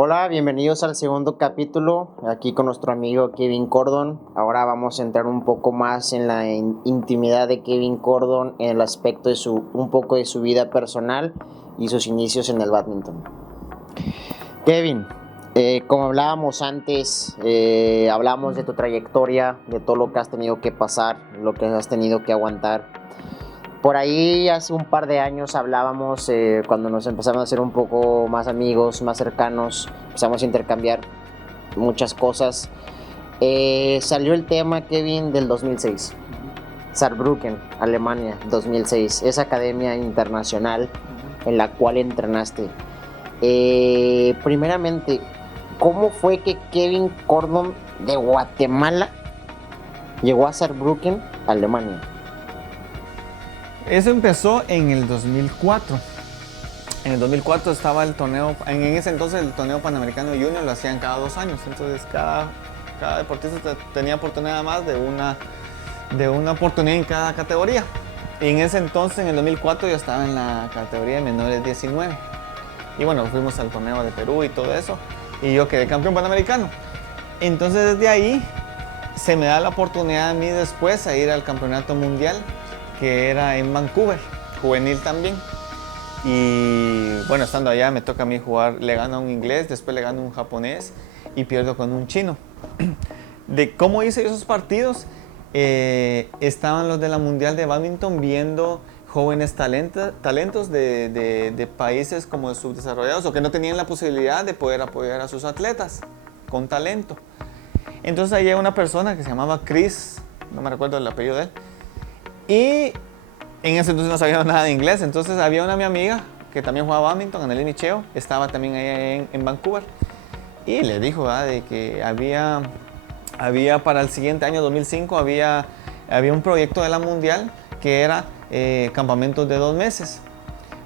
Hola, bienvenidos al segundo capítulo, aquí con nuestro amigo Kevin Cordon. Ahora vamos a entrar un poco más en la intimidad de Kevin Cordon, en el aspecto de un poco de su vida personal y sus inicios en el bádminton. Kevin, como hablábamos antes, hablamos de tu trayectoria, de todo lo que has tenido que pasar, lo que has tenido que aguantar. Por ahí hace un par de años hablábamos, cuando nos empezamos a hacer un poco más amigos, más cercanos, empezamos a intercambiar muchas cosas. Salió el tema, Kevin, del 2006. Saarbrücken, Alemania, 2006. Esa academia internacional en la cual entrenaste. Primeramente, ¿cómo fue que Kevin Cordon de Guatemala llegó a Saarbrücken, Alemania? Eso empezó en el 2004. En el 2004 estaba el torneo, en ese entonces el torneo panamericano junior lo hacían cada 2 años. Entonces cada deportista tenía oportunidad más de una oportunidad en cada categoría. Y en ese entonces, en el 2004, yo estaba en la categoría de menores 19. Y bueno, fuimos al torneo de Perú y todo eso. Y yo quedé campeón panamericano. Entonces desde ahí se me da la oportunidad a mí después a ir al campeonato mundial, que era en Vancouver, juvenil también. Y bueno, estando allá me toca a mí jugar, le gano a un inglés, después le gano a un japonés y pierdo con un chino. De cómo hice esos partidos, estaban los de la Mundial de Badminton viendo jóvenes talentos de países como subdesarrollados o que no tenían la posibilidad de poder apoyar a sus atletas con talento. Entonces ahí hay una persona que se llamaba Chris, no me recuerdo el apellido de él, y en ese entonces no sabía nada de inglés. Entonces había mi amiga que también jugaba badminton, Anneli Micheo, estaba también ahí en Vancouver, y le dijo de que había para el siguiente año 2005 había un proyecto de la mundial que era campamentos de 2 meses.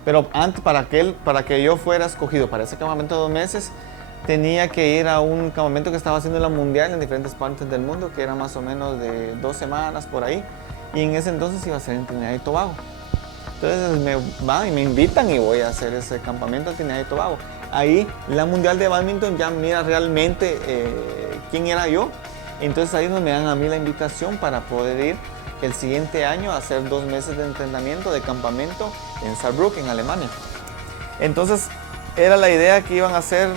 Pero antes, para que yo fuera escogido para ese campamento de 2 meses, tenía que ir a un campamento que estaba haciendo la mundial en diferentes partes del mundo, que era más o menos de 2 semanas por ahí. Y en ese entonces iba a ser en Trinidad y Tobago. Entonces me van y me invitan y voy a hacer ese campamento en Trinidad y Tobago. Ahí la mundial de badminton ya mira realmente quién era yo. Entonces ahí me dan a mí la invitación para poder ir el siguiente año a hacer 2 meses de entrenamiento, de campamento en Saarbrücken, en Alemania. Entonces era la idea que iban a hacer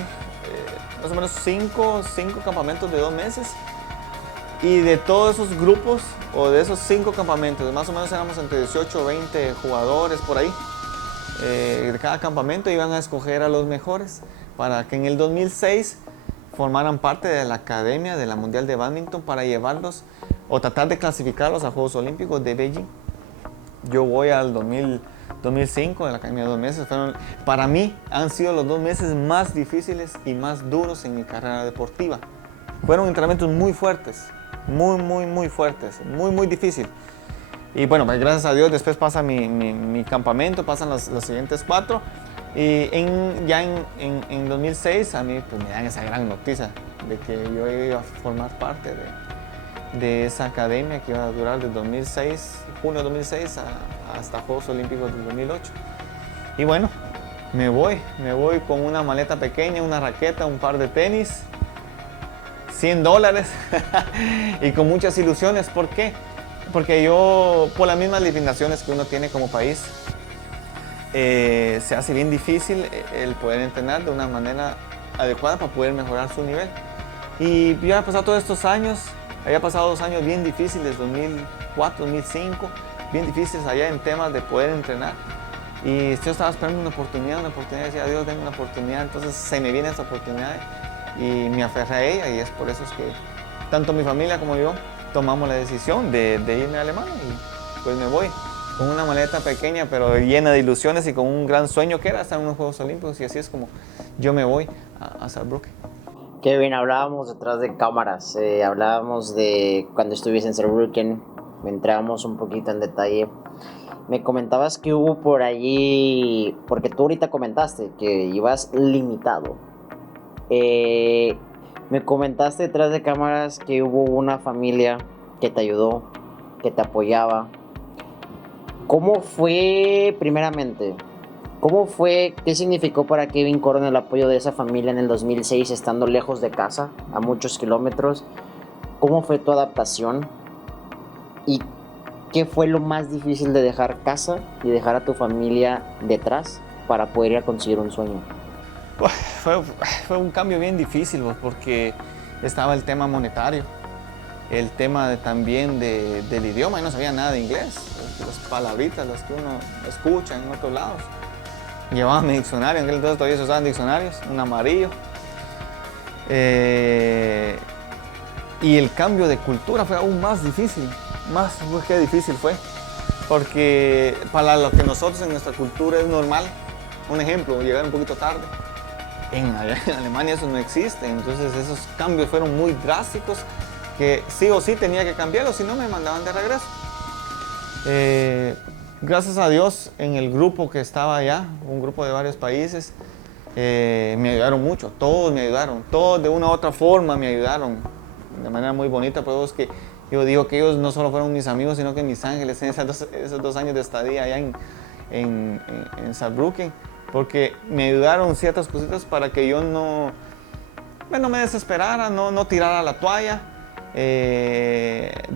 más o menos 5 campamentos de 2 meses. Y de todos esos grupos, o de esos 5 campamentos, más o menos éramos entre 18 o 20 jugadores por ahí. De cada campamento iban a escoger a los mejores para que en el 2006 formaran parte de la academia de la Mundial de Badminton para llevarlos o tratar de clasificarlos a Juegos Olímpicos de Beijing. Yo voy al 2005 de la academia de 2 meses. Para mí han sido los 2 meses más difíciles y más duros en mi carrera deportiva. Fueron entrenamientos muy fuertes. Muy fuertes, muy difícil. Y bueno, pues gracias a Dios después pasa mi campamento, pasan los siguientes 4. Y ya en 2006 a mí pues, me dan esa gran noticia de que yo iba a formar parte de esa academia que iba a durar de 2006, junio de 2006 hasta Juegos Olímpicos del 2008. Y bueno, me voy con una maleta pequeña, una raqueta, un par de tenis, $100 y con muchas ilusiones. ¿Por qué? Porque yo, por las mismas limitaciones que uno tiene como país, se hace bien difícil el poder entrenar de una manera adecuada para poder mejorar su nivel. Y yo había pasado todos estos años, había pasado 2 años bien difíciles, 2004, 2005, bien difíciles allá en temas de poder entrenar. Y yo estaba esperando una oportunidad, decía, Dios, denme una oportunidad. Entonces se me viene esa oportunidad y me aferré a ella, y es por eso es que tanto mi familia como yo tomamos la decisión de irme a Alemania, y pues me voy con una maleta pequeña pero llena de ilusiones y con un gran sueño que era estar en unos Juegos Olímpicos, y así es como yo me voy a Saarbrücken. Kevin, hablábamos detrás de cámaras, hablábamos de cuando estuviste en Saarbrücken, entrábamos un poquito en detalle. Me comentabas que hubo por allí, porque tú ahorita comentaste que ibas limitado. Me comentaste detrás de cámaras que hubo una familia que te ayudó, que te apoyaba. ¿Cómo fue, primeramente, ¿Cómo fue, qué significó para Kevin Gordon el apoyo de esa familia en el 2006, estando lejos de casa, a muchos kilómetros? ¿Cómo fue tu adaptación? ¿Y qué fue lo más difícil de dejar casa y dejar a tu familia detrás para poder ir a conseguir un sueño? Fue un cambio bien difícil, porque estaba el tema monetario, el tema también del idioma. Yo no sabía nada de inglés, las palabritas, las que uno escucha en otros lados. Llevaba mi diccionario, en aquel entonces todavía se usaban diccionarios, un amarillo. Y el cambio de cultura fue aún más difícil, qué difícil fue. Porque para lo que nosotros en nuestra cultura es normal, un ejemplo, llegar un poquito tarde. En Alemania eso no existe, entonces esos cambios fueron muy drásticos que sí o sí tenía que cambiarlo, si no me mandaban de regreso. Gracias a Dios, en el grupo que estaba allá, un grupo de varios países, me ayudaron mucho, todos me ayudaron, todos de una u otra forma me ayudaron, de manera muy bonita. Pues que yo digo que ellos no solo fueron mis amigos, sino que mis ángeles en esos 2 años de estadía allá en Saarbrücken, porque me ayudaron ciertas cositas para que yo no me desesperara, no tirara la toalla.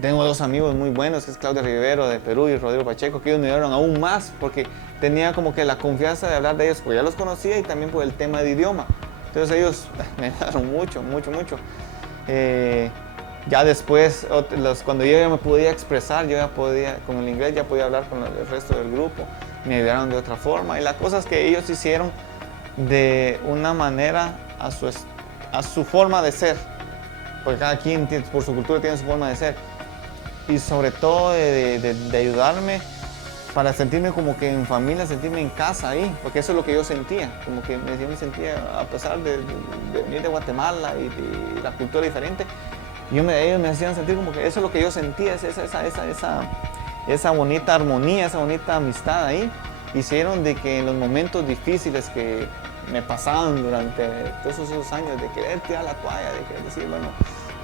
Tengo 2 amigos muy buenos, que es Claudio Rivero de Perú y Rodrigo Pacheco, que ellos me ayudaron aún más porque tenía como que la confianza de hablar de ellos, porque ya los conocía, y también por el tema de idioma. Entonces ellos me ayudaron mucho. Ya después, cuando yo ya me podía expresar, yo ya podía, con el inglés ya podía hablar con el resto del grupo, me ayudaron de otra forma. Y las cosas que ellos hicieron de una manera a su forma de ser, porque cada quien por su cultura tiene su forma de ser, y sobre todo de ayudarme para sentirme como que en familia, sentirme en casa ahí, porque eso es lo que yo sentía, como que yo me sentía, a pesar de venir de Guatemala y la cultura diferente, ellos me hacían sentir como que eso es lo que yo sentía, esa bonita armonía, esa bonita amistad ahí. Hicieron de que en los momentos difíciles que me pasaban durante todos esos años, de querer tirar la toalla, de querer decir, bueno,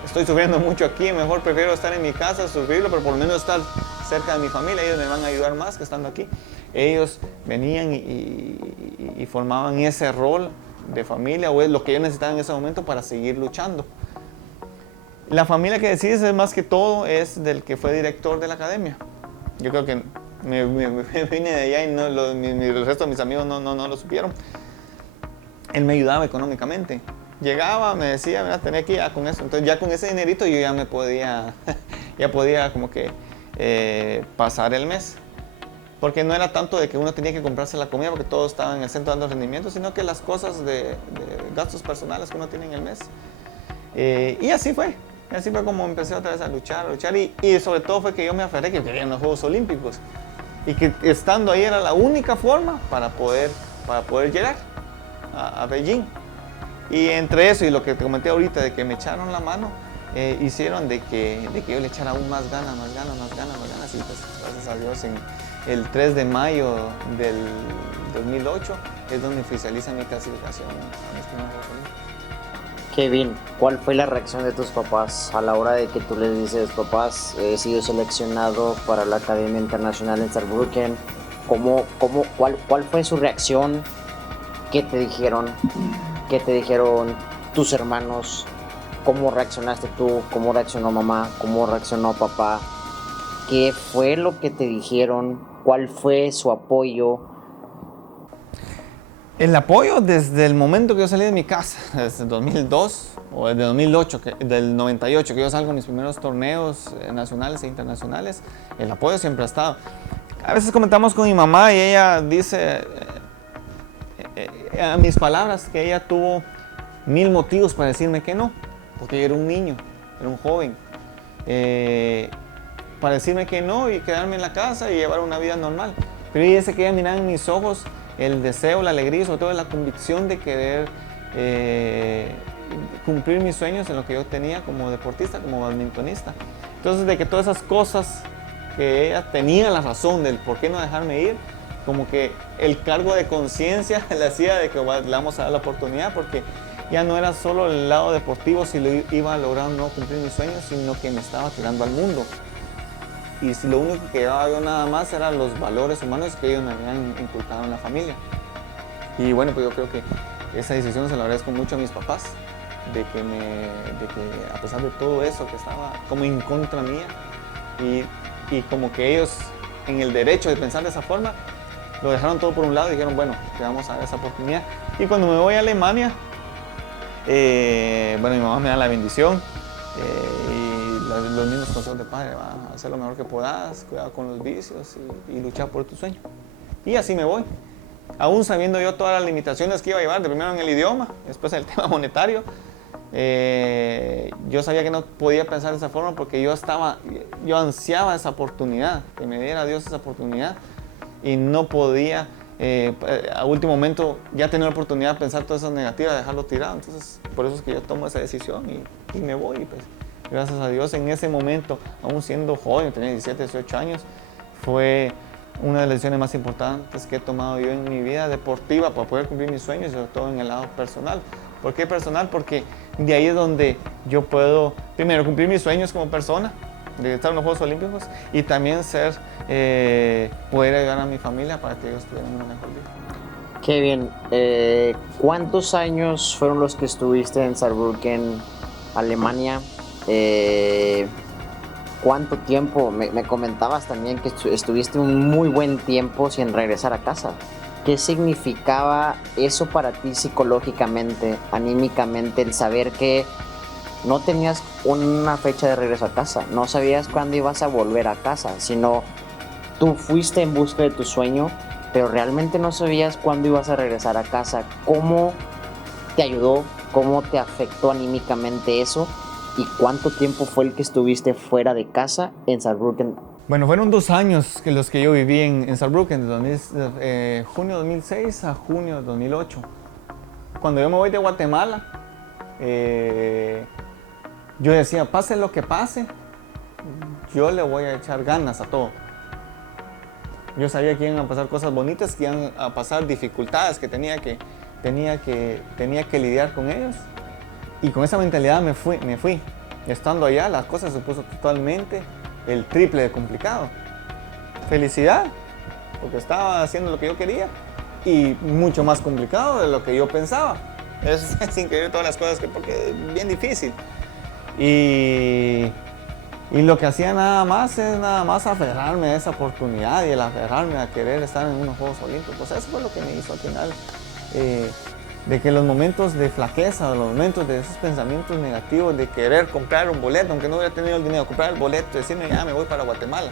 estoy sufriendo mucho aquí, mejor prefiero estar en mi casa, sufrirlo, pero por lo menos estar cerca de mi familia, ellos me van a ayudar más que estando aquí. Ellos venían y formaban ese rol de familia, o es lo que yo necesitaba en ese momento para seguir luchando. La familia que decides es más que todo es del que fue director de la academia. Yo creo que me vine de allá y el resto de mis amigos no lo supieron. Él me ayudaba económicamente. Llegaba, me decía, mira, tenés aquí ya con eso. Entonces ya con ese dinerito yo ya me podía, como que pasar el mes. Porque no era tanto de que uno tenía que comprarse la comida porque todo estaba en el centro dando rendimiento, sino que las cosas de gastos personales que uno tiene en el mes. Y así fue como empecé otra vez a luchar. Y sobre todo fue que yo me aferré que querían los Juegos Olímpicos. Y que estando ahí era la única forma para poder llegar a Beijing. Y entre eso y lo que te comenté ahorita de que me echaron la mano, hicieron de que yo le echara aún más ganas. Y pues, gracias a Dios, el 3 de mayo del 2008 es donde oficializa mi clasificación a los primeros Juegos Olímpicos. Kevin, ¿cuál fue la reacción de tus papás a la hora de que tú les dices, papás, he sido seleccionado para la Academia Internacional en Saarbrücken? ¿Cuál fue su reacción? ¿Qué te dijeron? ¿Qué te dijeron tus hermanos? ¿Cómo reaccionaste tú? ¿Cómo reaccionó mamá? ¿Cómo reaccionó papá? ¿Qué fue lo que te dijeron? ¿Cuál fue su apoyo? El apoyo desde el momento que yo salí de mi casa, desde el 2002 o desde 2008, del 98, que yo salgo a mis primeros torneos nacionales e internacionales, el apoyo siempre ha estado. A veces comentamos con mi mamá y ella dice, a mis palabras, que ella tuvo 1000 motivos para decirme que no, porque yo era un niño, era un joven, para decirme que no y quedarme en la casa y llevar una vida normal. Pero ella dice que ella miraba en mis ojos el deseo, la alegría y sobre todo la convicción de querer cumplir mis sueños en lo que yo tenía como deportista, como badmintonista. Entonces, de que todas esas cosas que ella tenía la razón del por qué no dejarme ir, como que el cargo de conciencia le hacía de que le vamos a dar la oportunidad, porque ya no era solo el lado deportivo si lo iba a lograr o no cumplir mis sueños, sino que me estaba tirando al mundo. Y si lo único que llevaba yo nada más eran los valores humanos que ellos me habían inculcado en la familia. Y bueno, pues yo creo que esa decisión se la agradezco mucho a mis papás, de que a pesar de todo eso que estaba como en contra mía, y como que ellos en el derecho de pensar de esa forma, lo dejaron todo por un lado y dijeron, bueno, te vamos a dar esa oportunidad. Y cuando me voy a Alemania, bueno, mi mamá me da la bendición, y los mismos consejos de padre: va a hacer lo mejor que puedas, cuidado con los vicios y luchar por tu sueño. Y así me voy, aún sabiendo yo todas las limitaciones que iba a llevar, de primero en el idioma, después en el tema monetario. Yo sabía que no podía pensar de esa forma porque yo ansiaba esa oportunidad, que me diera Dios esa oportunidad, y no podía a último momento ya tener la oportunidad de pensar todas esas negativas, dejarlo tirado. Entonces por eso es que yo tomo esa decisión y me voy. Y pues gracias a Dios en ese momento, aún siendo joven, tenía 17, 18 años, fue una de las decisiones más importantes que he tomado yo en mi vida deportiva para poder cumplir mis sueños, sobre todo en el lado personal. ¿Por qué personal? Porque de ahí es donde yo puedo, primero, cumplir mis sueños como persona, de estar en los Juegos Olímpicos, y también poder ayudar a mi familia para que ellos tuvieran una mejor vida. Kevin, ¿cuántos años fueron los que estuviste en Saarbrücken, Alemania? ¿Cuánto tiempo? Me comentabas también que estuviste un muy buen tiempo sin regresar a casa. ¿Qué significaba eso para ti psicológicamente, anímicamente, el saber que no tenías una fecha de regreso a casa, no sabías cuándo ibas a volver a casa, sino tú fuiste en busca de tu sueño, pero realmente no sabías cuándo ibas a regresar a casa? ¿Cómo te ayudó? ¿Cómo te afectó anímicamente eso? ¿Y cuánto tiempo fue el que estuviste fuera de casa en Saarbrücken? Bueno, fueron 2 años los que yo viví en Saarbrücken, de junio de 2006 a junio de 2008. Cuando yo me voy de Guatemala, yo decía, pase lo que pase, yo le voy a echar ganas a todo. Yo sabía que iban a pasar cosas bonitas, que iban a pasar dificultades, que tenía que lidiar con ellos. Y con esa mentalidad me fui. Estando allá, las cosas se puso totalmente el triple de complicado. Felicidad, porque estaba haciendo lo que yo quería, y mucho más complicado de lo que yo pensaba. Es increíble todas las cosas, porque es bien difícil. Y lo que hacía nada más aferrarme a esa oportunidad y el aferrarme a querer estar en unos Juegos Olímpicos. Eso fue lo que me hizo al final, de que los momentos de flaqueza, los momentos de esos pensamientos negativos, de querer comprar un boleto, aunque no hubiera tenido el dinero, comprar el boleto, decirme, ya me voy para Guatemala.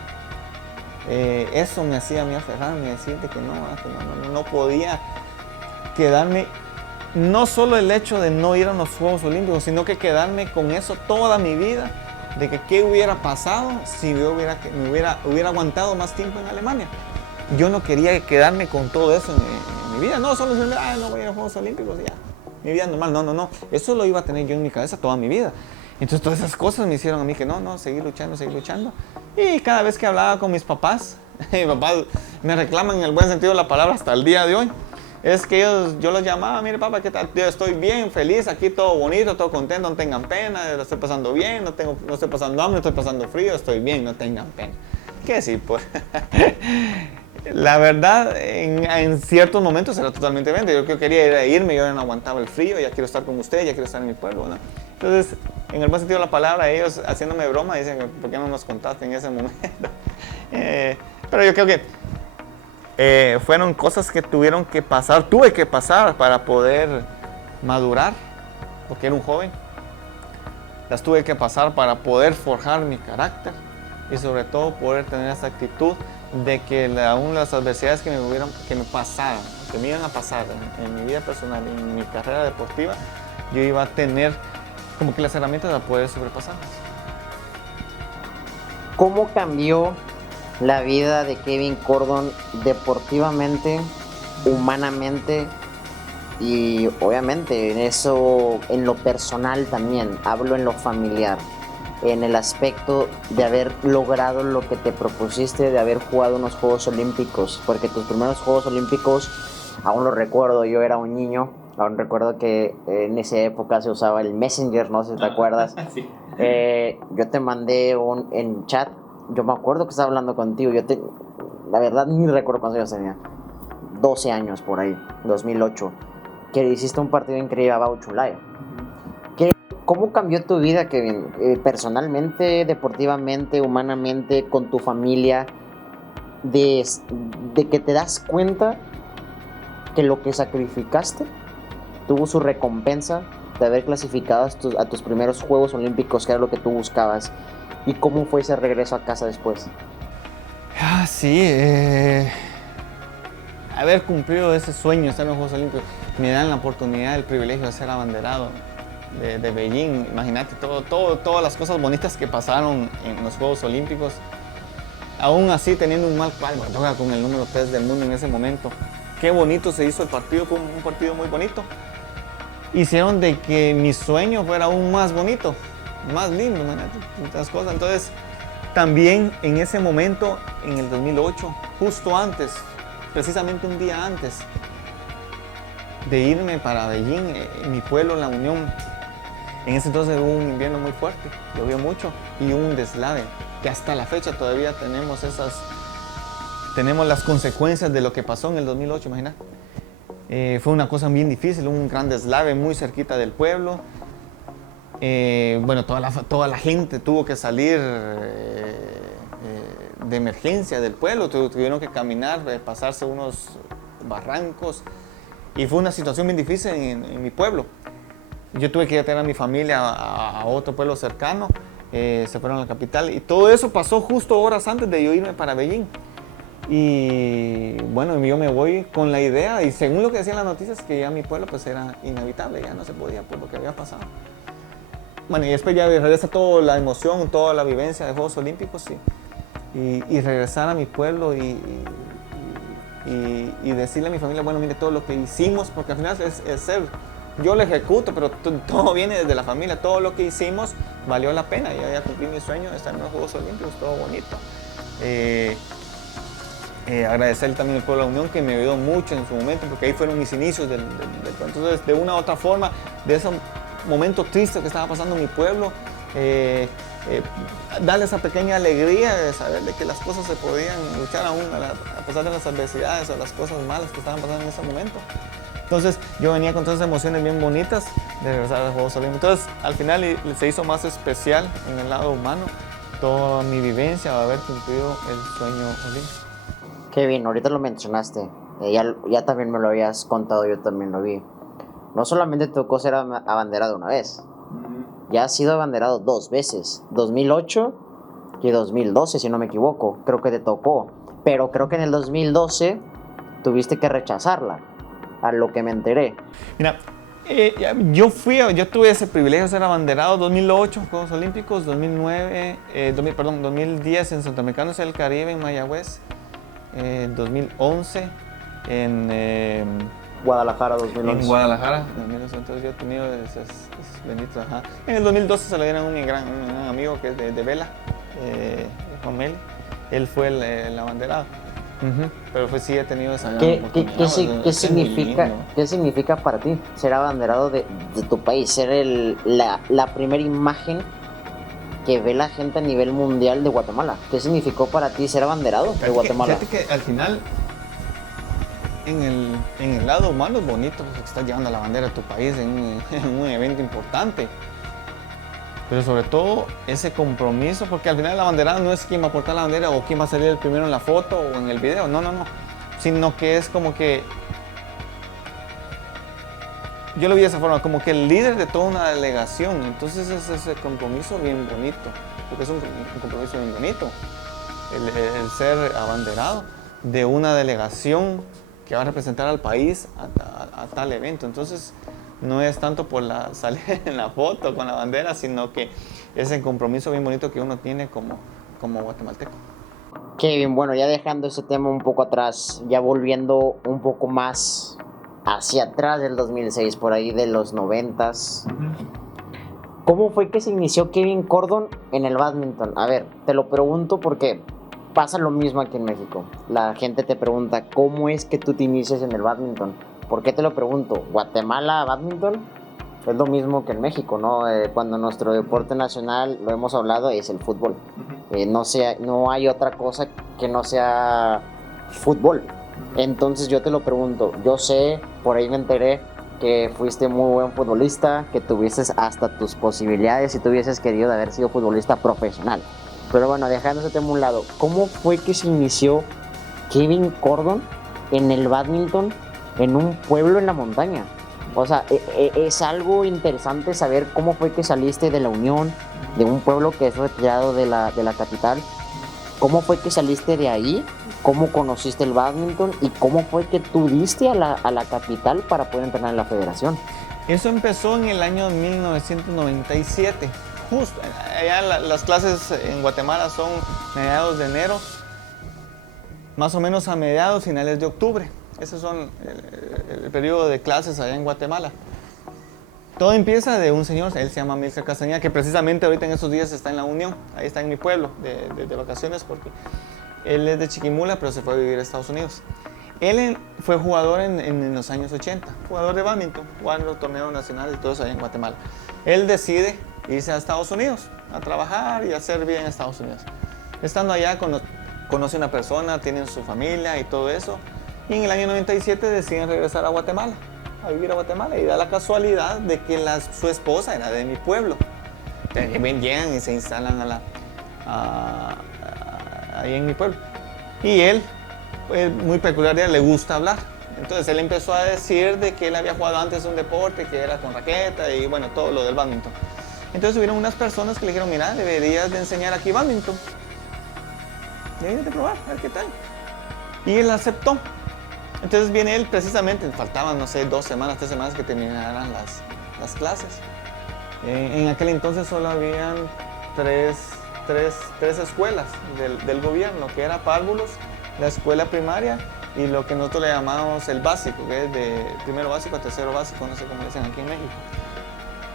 Eso me hacía a mí aferrarme, decirte que no podía quedarme. No solo el hecho de no ir a los Juegos Olímpicos, sino que quedarme con eso toda mi vida, de que qué hubiera pasado si me hubiera aguantado más tiempo en Alemania. Yo no quería quedarme con todo eso en mi vida, no solo decirme, no voy a ir a los Juegos Olímpicos, ya, mi vida normal, no, eso lo iba a tener yo en mi cabeza toda mi vida. Entonces todas esas cosas me hicieron a mí que seguir luchando. Y cada vez que hablaba con mis papás, mis papás me reclaman en el buen sentido de la palabra hasta el día de hoy. Es que yo los llamaba, mire papá, ¿qué tal? Yo estoy bien, feliz, aquí todo bonito, todo contento, no tengan pena, lo estoy pasando bien, no estoy pasando hambre, no estoy pasando frío, estoy bien, no tengan pena. ¿Qué decir, pues? La verdad, en ciertos momentos era totalmente diferente. Yo quería irme, yo no aguantaba el frío, ya quiero estar con ustedes, ya quiero estar en mi pueblo, ¿no? Entonces, en el buen sentido de la palabra, ellos haciéndome broma dicen, ¿por qué no nos contaste en ese momento? Pero yo creo que fueron cosas que tuve que pasar para poder madurar, porque era un joven. Las tuve que pasar para poder forjar mi carácter y sobre todo poder tener esa actitud de que aún las adversidades que me pasaran, que me iban a pasar en mi vida personal, en mi carrera deportiva, yo iba a tener como que las herramientas para poder sobrepasarlas. ¿Cómo cambió la vida de Kevin Cordon deportivamente, humanamente y obviamente en lo personal también? Hablo en lo familiar, en el aspecto de haber logrado lo que te propusiste, de haber jugado unos Juegos Olímpicos, porque tus primeros Juegos Olímpicos, aún lo recuerdo, yo era un niño, aún recuerdo que en esa época se usaba el Messenger, no sé si te acuerdas. Sí. Yo te mandé en chat, yo me acuerdo que estaba hablando contigo, la verdad ni recuerdo cuántos años tenía, 12 años por ahí, 2008, que hiciste un partido increíble a Bauchulaya. ¿Cómo cambió tu vida, Kevin? Personalmente, deportivamente, humanamente, con tu familia, de que te das cuenta que lo que sacrificaste tuvo su recompensa de haber clasificado a tus primeros Juegos Olímpicos, que era lo que tú buscabas, y cómo fue ese regreso a casa después? Sí, haber cumplido ese sueño, estar en los Juegos Olímpicos, me dan la oportunidad, el privilegio de ser abanderado de Beijing. Imagínate todas las cosas bonitas que pasaron en los Juegos Olímpicos. Aún así, teniendo un mal cuadro, con el número 3 del mundo en ese momento. Qué bonito se hizo el partido, fue un partido muy bonito. Hicieron de que mi sueño fuera aún más bonito, más lindo, imagínate, muchas cosas. Entonces, también en ese momento, en el 2008, justo antes, precisamente un día antes de irme para Beijing, mi pueblo, La Unión, en ese entonces hubo un invierno muy fuerte, llovió mucho y hubo un deslave, que hasta la fecha todavía tenemos las consecuencias de lo que pasó en el 2008, imagínate. Fue una cosa bien difícil, un gran deslave muy cerquita del pueblo. Bueno, toda la gente tuvo que salir de emergencia del pueblo, tuvieron que caminar, pasarse unos barrancos, y fue una situación bien difícil en mi pueblo. Yo tuve que ir a tener a mi familia a otro pueblo cercano, se fueron a la capital, y todo eso pasó justo horas antes de yo irme para Beijing. Y bueno, yo me voy con la idea, y según lo que decían las noticias, que ya mi pueblo pues era inhabitable, ya no se podía por lo que había pasado. Bueno, y después ya regresa toda la emoción, toda la vivencia de Juegos Olímpicos, y regresar a mi pueblo y decirle a mi familia, bueno, mire todo lo que hicimos, porque al final es ser, yo lo ejecuto, pero todo viene desde la familia, todo lo que hicimos valió la pena, yo ya cumplí mi sueño de estar en los Juegos Olímpicos, todo bonito. Agradecerle también al pueblo de la Unión, que me ayudó mucho en su momento, porque ahí fueron mis inicios entonces, de una u otra forma, de ese momento triste que estaba pasando en mi pueblo, darle esa pequeña alegría de saber de que las cosas se podían luchar aún a pesar de las adversidades o las cosas malas que estaban pasando en ese momento. Entonces yo venía con todas esas emociones bien bonitas de regresar a los Juegos Olímpicos. Entonces al final se hizo más especial en el lado humano toda mi vivencia de haber cumplido el sueño olímpico. Kevin, ahorita lo mencionaste, ya también me lo habías contado, yo también lo vi. No solamente te tocó ser abanderado una vez, ya has sido abanderado 2 veces, 2008 y 2012, si no me equivoco, creo que te tocó. Pero creo que en el 2012 tuviste que rechazarla, a lo que me enteré. Mira, yo tuve ese privilegio de ser abanderado 2008, Juegos Olímpicos, 2010 en Centroamericanos del Caribe, en Mayagüez, 2011 en Guadalajara, 2011. En Guadalajara, entonces yo he tenido esos benditos, ajá. En el 2012 se lo dieron a un gran amigo que es de Vela, Juan Meli. Él fue el abanderado. Pero pues sí he tenido esa ¿Qué significa para ti ser abanderado de tu país? Ser la primera imagen que ve la gente a nivel mundial de Guatemala. ¿Qué significó para ti ser abanderado de Guatemala? Fíjate que al final, en el lado humano es bonito, pues, que estás llevando la bandera de tu país en un evento importante. Pero sobre todo ese compromiso, porque al final la banderada no es quién va a portar la bandera o quién va a salir el primero en la foto o en el video, no. Sino que es como que, yo lo vi de esa forma, como que el líder de toda una delegación. Entonces es ese compromiso bien bonito, porque es un compromiso bien bonito, el ser abanderado de una delegación que va a representar al país a tal evento. Entonces no es tanto por salir en la foto con la bandera, sino que es el compromiso bien bonito que uno tiene como guatemalteco. Kevin, bueno, ya dejando ese tema un poco atrás, ya volviendo un poco más hacia atrás del 2006, por ahí de los 90s. ¿Cómo fue que se inició Kevin Cordon en el bádminton? A ver, te lo pregunto porque pasa lo mismo aquí en México. La gente te pregunta, ¿cómo es que tú te inicias en el bádminton? ¿Por qué te lo pregunto? ¿Guatemala bádminton? Es lo mismo que en México, ¿no? Cuando nuestro deporte nacional, lo hemos hablado, es el fútbol. No hay otra cosa que no sea fútbol. Entonces yo te lo pregunto, yo sé, por ahí me enteré que fuiste muy buen futbolista, que tuvieses hasta tus posibilidades y tú hubieses querido de haber sido futbolista profesional. Pero bueno, dejando ese tema a un lado, ¿cómo fue que se inició Kevin Gordon en el bádminton en un pueblo en la montaña? O sea, es algo interesante saber cómo fue que saliste de la Unión, de un pueblo que es retirado de la capital. ¿Cómo fue que saliste de ahí? ¿Cómo conociste el bádminton? ¿Y cómo fue que tú diste a la capital para poder entrenar en la federación? Eso empezó en el año 1997. Justo, allá las clases en Guatemala son mediados de enero, más o menos a mediados, finales de octubre. Esos son el periodo de clases allá en Guatemala. Todo empieza de un señor, él se llama Milka Castañeda, que precisamente ahorita en estos días está en la Unión, ahí está en mi pueblo, de vacaciones, porque él es de Chiquimula, pero se fue a vivir a Estados Unidos. Él fue jugador en los años 80, jugador de bádminton, jugando los torneos nacionales y todo eso allá en Guatemala. Él decide irse a Estados Unidos, a trabajar y a hacer vida en Estados Unidos. Estando allá, conoce una persona, tienen su familia y todo eso, y en el año 97 deciden regresar a Guatemala, a vivir a Guatemala, y da la casualidad de que su esposa era de mi pueblo. Llegan y se instalan ahí en mi pueblo. Y él, muy peculiar, le gusta hablar. Entonces él empezó a decir de que él había jugado antes un deporte, que era con raqueta y bueno, todo lo del bádminton. Entonces hubieron unas personas que le dijeron, mira, deberías de enseñar aquí bádminton. Deberías de probar, a ver qué tal. Y él aceptó. Entonces viene él precisamente, faltaban, no sé, 2 semanas, 3 semanas que terminaran las clases. En aquel entonces solo habían tres escuelas del gobierno, que era párvulos, la escuela primaria y lo que nosotros le llamamos el básico, que es de primero básico a tercero básico, no sé cómo le dicen aquí en México.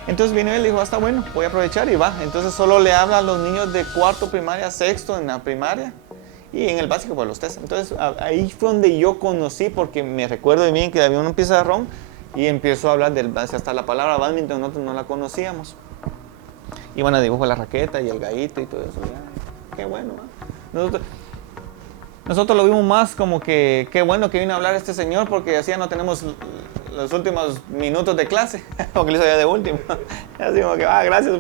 Entonces vino él y dijo, está bueno, voy a aprovechar y va. Entonces solo le habla a los niños de cuarto primaria, sexto en la primaria, y en el básico por los 3. Entonces ahí fue donde yo conocí, porque me recuerdo bien que había un pizarrón y empezó a hablar del básquet, hasta la palabra bádminton nosotros no la conocíamos. Y bueno, dibujo la raqueta y el gallito y todo eso. Ya, qué bueno, ¿no? Nosotros lo vimos más como que qué bueno que vino a hablar este señor, porque así ya no tenemos los últimos minutos de clase, porque lo hizo ya de último. Así como que, gracias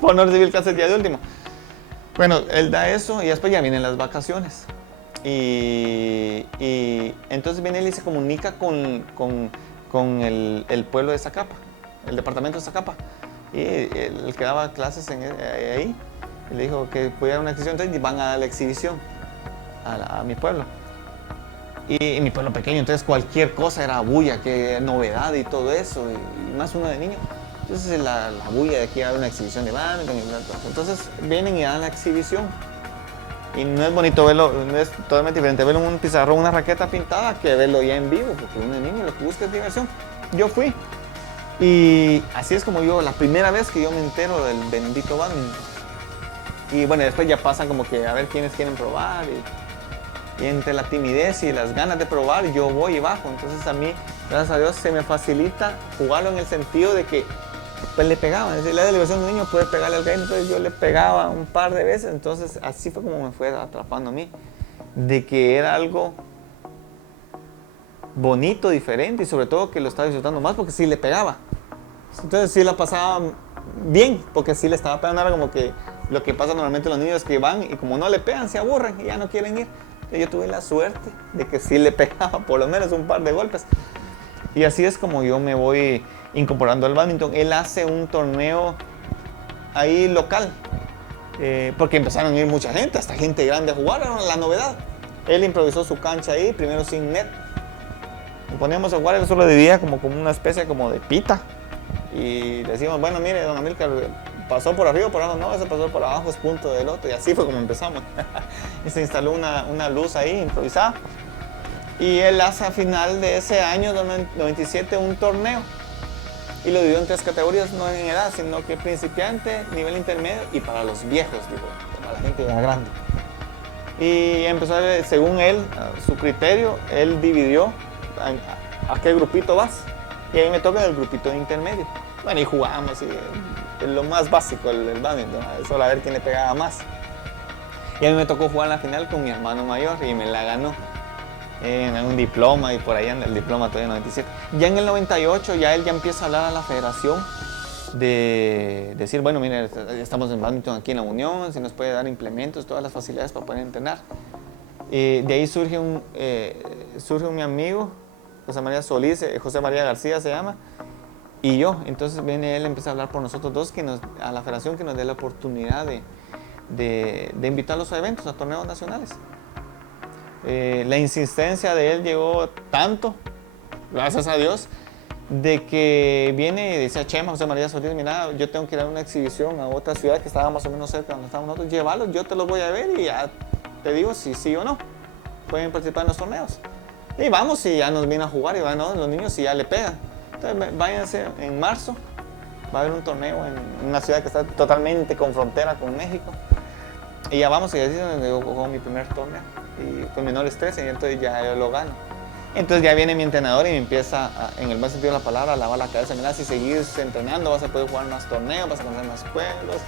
por no recibir clases ya de último. Bueno, él da eso y después ya vienen las vacaciones. Y entonces viene él y se comunica con el pueblo de Zacapa, el departamento de Zacapa. Y el que daba clases ahí, le dijo que podía dar una exhibición, entonces van a dar la exhibición a mi pueblo. Y mi pueblo pequeño, entonces cualquier cosa era bulla, que novedad y todo eso, y más uno de niño. Entonces la bulla de aquí va a haber una exhibición de bádminton y bla, bla. Entonces vienen y dan la exhibición. Y no es bonito verlo, no es totalmente diferente verlo en un pizarrón, una raqueta pintada, que verlo ya en vivo, porque uno de niño lo que busca es diversión. Yo fui. Y así es como la primera vez que yo me entero del bendito bádminton. Y bueno, después ya pasan como que a ver quiénes quieren probar. Y entre la timidez y las ganas de probar, yo voy y bajo. Entonces a mí, gracias a Dios, se me facilita jugarlo en el sentido de que pues le pegaba. Es decir, la diversión de un niño puede pegarle al gallo, entonces yo le pegaba un par de veces. Entonces así fue como me fue atrapando a mí. De que era algo bonito, diferente y sobre todo que lo estaba disfrutando más porque sí le pegaba. Entonces sí la pasaba bien porque sí le estaba pegando. Era como que lo que pasa normalmente los niños es que van y como no le pegan se aburren y ya no quieren ir. Yo tuve la suerte de que sí le pegaba por lo menos un par de golpes. Y así es como yo me voy incorporando al bádminton. Él hace un torneo ahí local, porque empezaron a ir mucha gente, hasta gente grande a jugar, era la novedad. Él improvisó su cancha ahí, primero sin net. Nos poníamos a jugar, él solo dividía como una especie como de pita. Y le decíamos, bueno, mire, don Amílcar, pasó por arriba, por abajo, no, ese pasó por abajo, es punto del otro. Y así fue como empezamos. Y se instaló una luz ahí improvisada. Y él hace a final de ese año, 97, un torneo. Y lo dividió en 3 categorías, no en edad, sino que principiante, nivel intermedio y para los viejos, digo, para la gente ya grande. Y empezó, según él, su criterio, él dividió a qué grupito vas. Y ahí me toca en el grupito intermedio. Bueno, y jugábamos, y lo más básico, el bádminton, solo a ver quién le pegaba más. Y a mí me tocó jugar la final con mi hermano mayor y me la ganó. en un diploma y por ahí anda el diploma todavía en el 97. Ya en el 98 ya él ya empieza a hablar a la federación de decir, bueno, mire, estamos en badminton aquí en la Unión, si nos puede dar implementos, todas las facilidades para poder entrenar. De ahí surge mi amigo, José María Solís, José María García se llama, y yo. Entonces viene él, empieza a hablar por nosotros dos, a la federación que nos dé la oportunidad de invitarlos a eventos, a torneos nacionales. La insistencia de él llegó tanto, gracias a Dios, de que viene y decía Chema, José María Solís, mira, yo tengo que ir a una exhibición a otra ciudad que estaba más o menos cerca donde estábamos nosotros, llévalos, yo te los voy a ver y ya te digo si sí o no pueden participar en los torneos. Y vamos, y ya nos vienen a jugar, y van, ¿no? Los niños y ya le pegan. Entonces váyanse en marzo, va a haber un torneo en una ciudad que está totalmente con frontera con México. Y ya vamos, y así es donde yo juego mi primer torneo. Y con menores 13, y entonces ya yo lo gano. Entonces ya viene mi entrenador y me empieza, en el buen sentido de la palabra, a lavar la cabeza. Mira, si seguís entrenando vas a poder jugar más torneos, vas a conocer más juegos.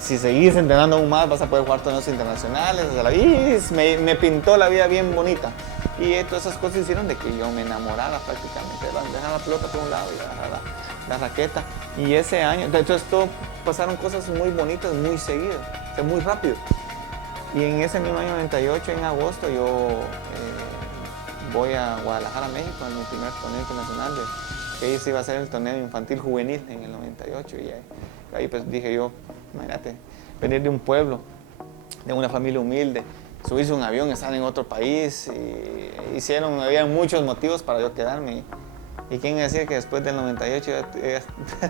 Si seguís entrenando aún más vas a poder jugar torneos internacionales. O sea, y me pintó la vida bien bonita. Y todas esas cosas hicieron de que yo me enamorara prácticamente. Dejar la pelota por un lado y agarrar la raqueta. Y ese año, entonces pasaron cosas muy bonitas, muy seguidas, o sea, muy rápido. Y en ese mismo año 98, en agosto, yo voy a Guadalajara, México, en mi primer torneo internacional, que ahí se iba a hacer el torneo infantil juvenil en el 98. Y ahí pues dije yo, imagínate, venir de un pueblo, de una familia humilde, subirse a un avión, estar en otro país, y había muchos motivos para yo quedarme. ¿Y quién decía que después del 98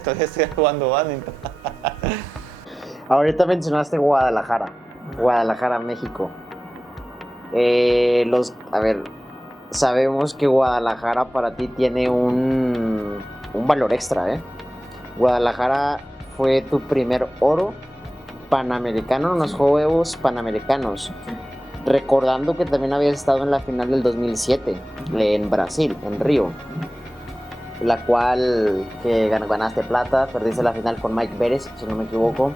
todavía estoy jugando badminton? Ahorita mencionaste Guadalajara, México. A ver, sabemos que Guadalajara para ti tiene un valor extra, ¿eh? Guadalajara fue tu primer oro panamericano en los Juegos Panamericanos. Recordando que también habías estado en la final del 2007 en Brasil, en Río, la cual que ganaste plata, perdiste la final con Mike Pérez, si no me equivoco.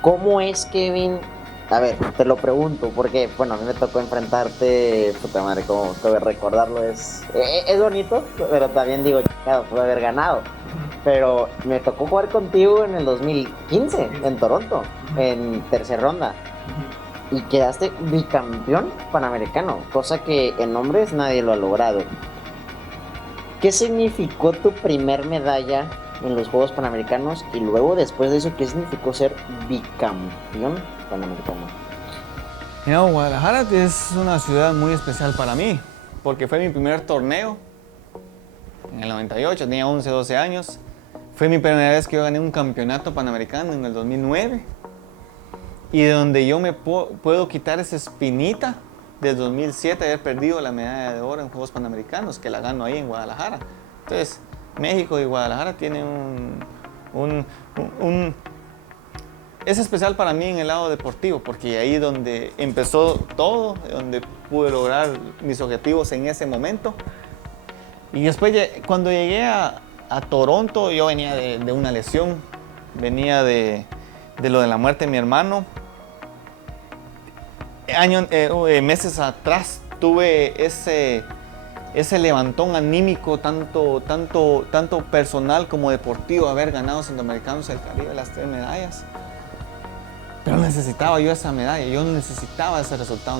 ¿Cómo es, Kevin? A ver, te lo pregunto, porque, bueno, a mí me tocó enfrentarte, puta madre, como recordarlo es bonito, pero también digo, claro, pude haber ganado. Pero me tocó jugar contigo en el 2015, en Toronto, en tercera ronda. Y quedaste bicampeón panamericano, cosa que en hombres nadie lo ha logrado. ¿Qué significó tu primer medalla en los Juegos Panamericanos? Y luego, después de eso, ¿qué significó ser bicampeón panamericano? Mira, Guadalajara es una ciudad muy especial para mí, porque fue mi primer torneo en el 98, tenía 11, 12 años. Fue mi primera vez que yo gané un campeonato panamericano en el 2009. Y donde yo me puedo quitar esa espinita del 2007, haber perdido la medalla de oro en Juegos Panamericanos, que la gano ahí en Guadalajara. Entonces, México y Guadalajara tienen es especial para mí en el lado deportivo, porque ahí es donde empezó todo, donde pude lograr mis objetivos en ese momento. Y después, cuando llegué a Toronto, yo venía de una lesión, venía de lo de la muerte de mi hermano. Meses atrás tuve ese levantón anímico, tanto personal como deportivo, haber ganado Centroamericanos del Caribe, las 3 medallas. Pero necesitaba yo esa medalla, yo necesitaba ese resultado,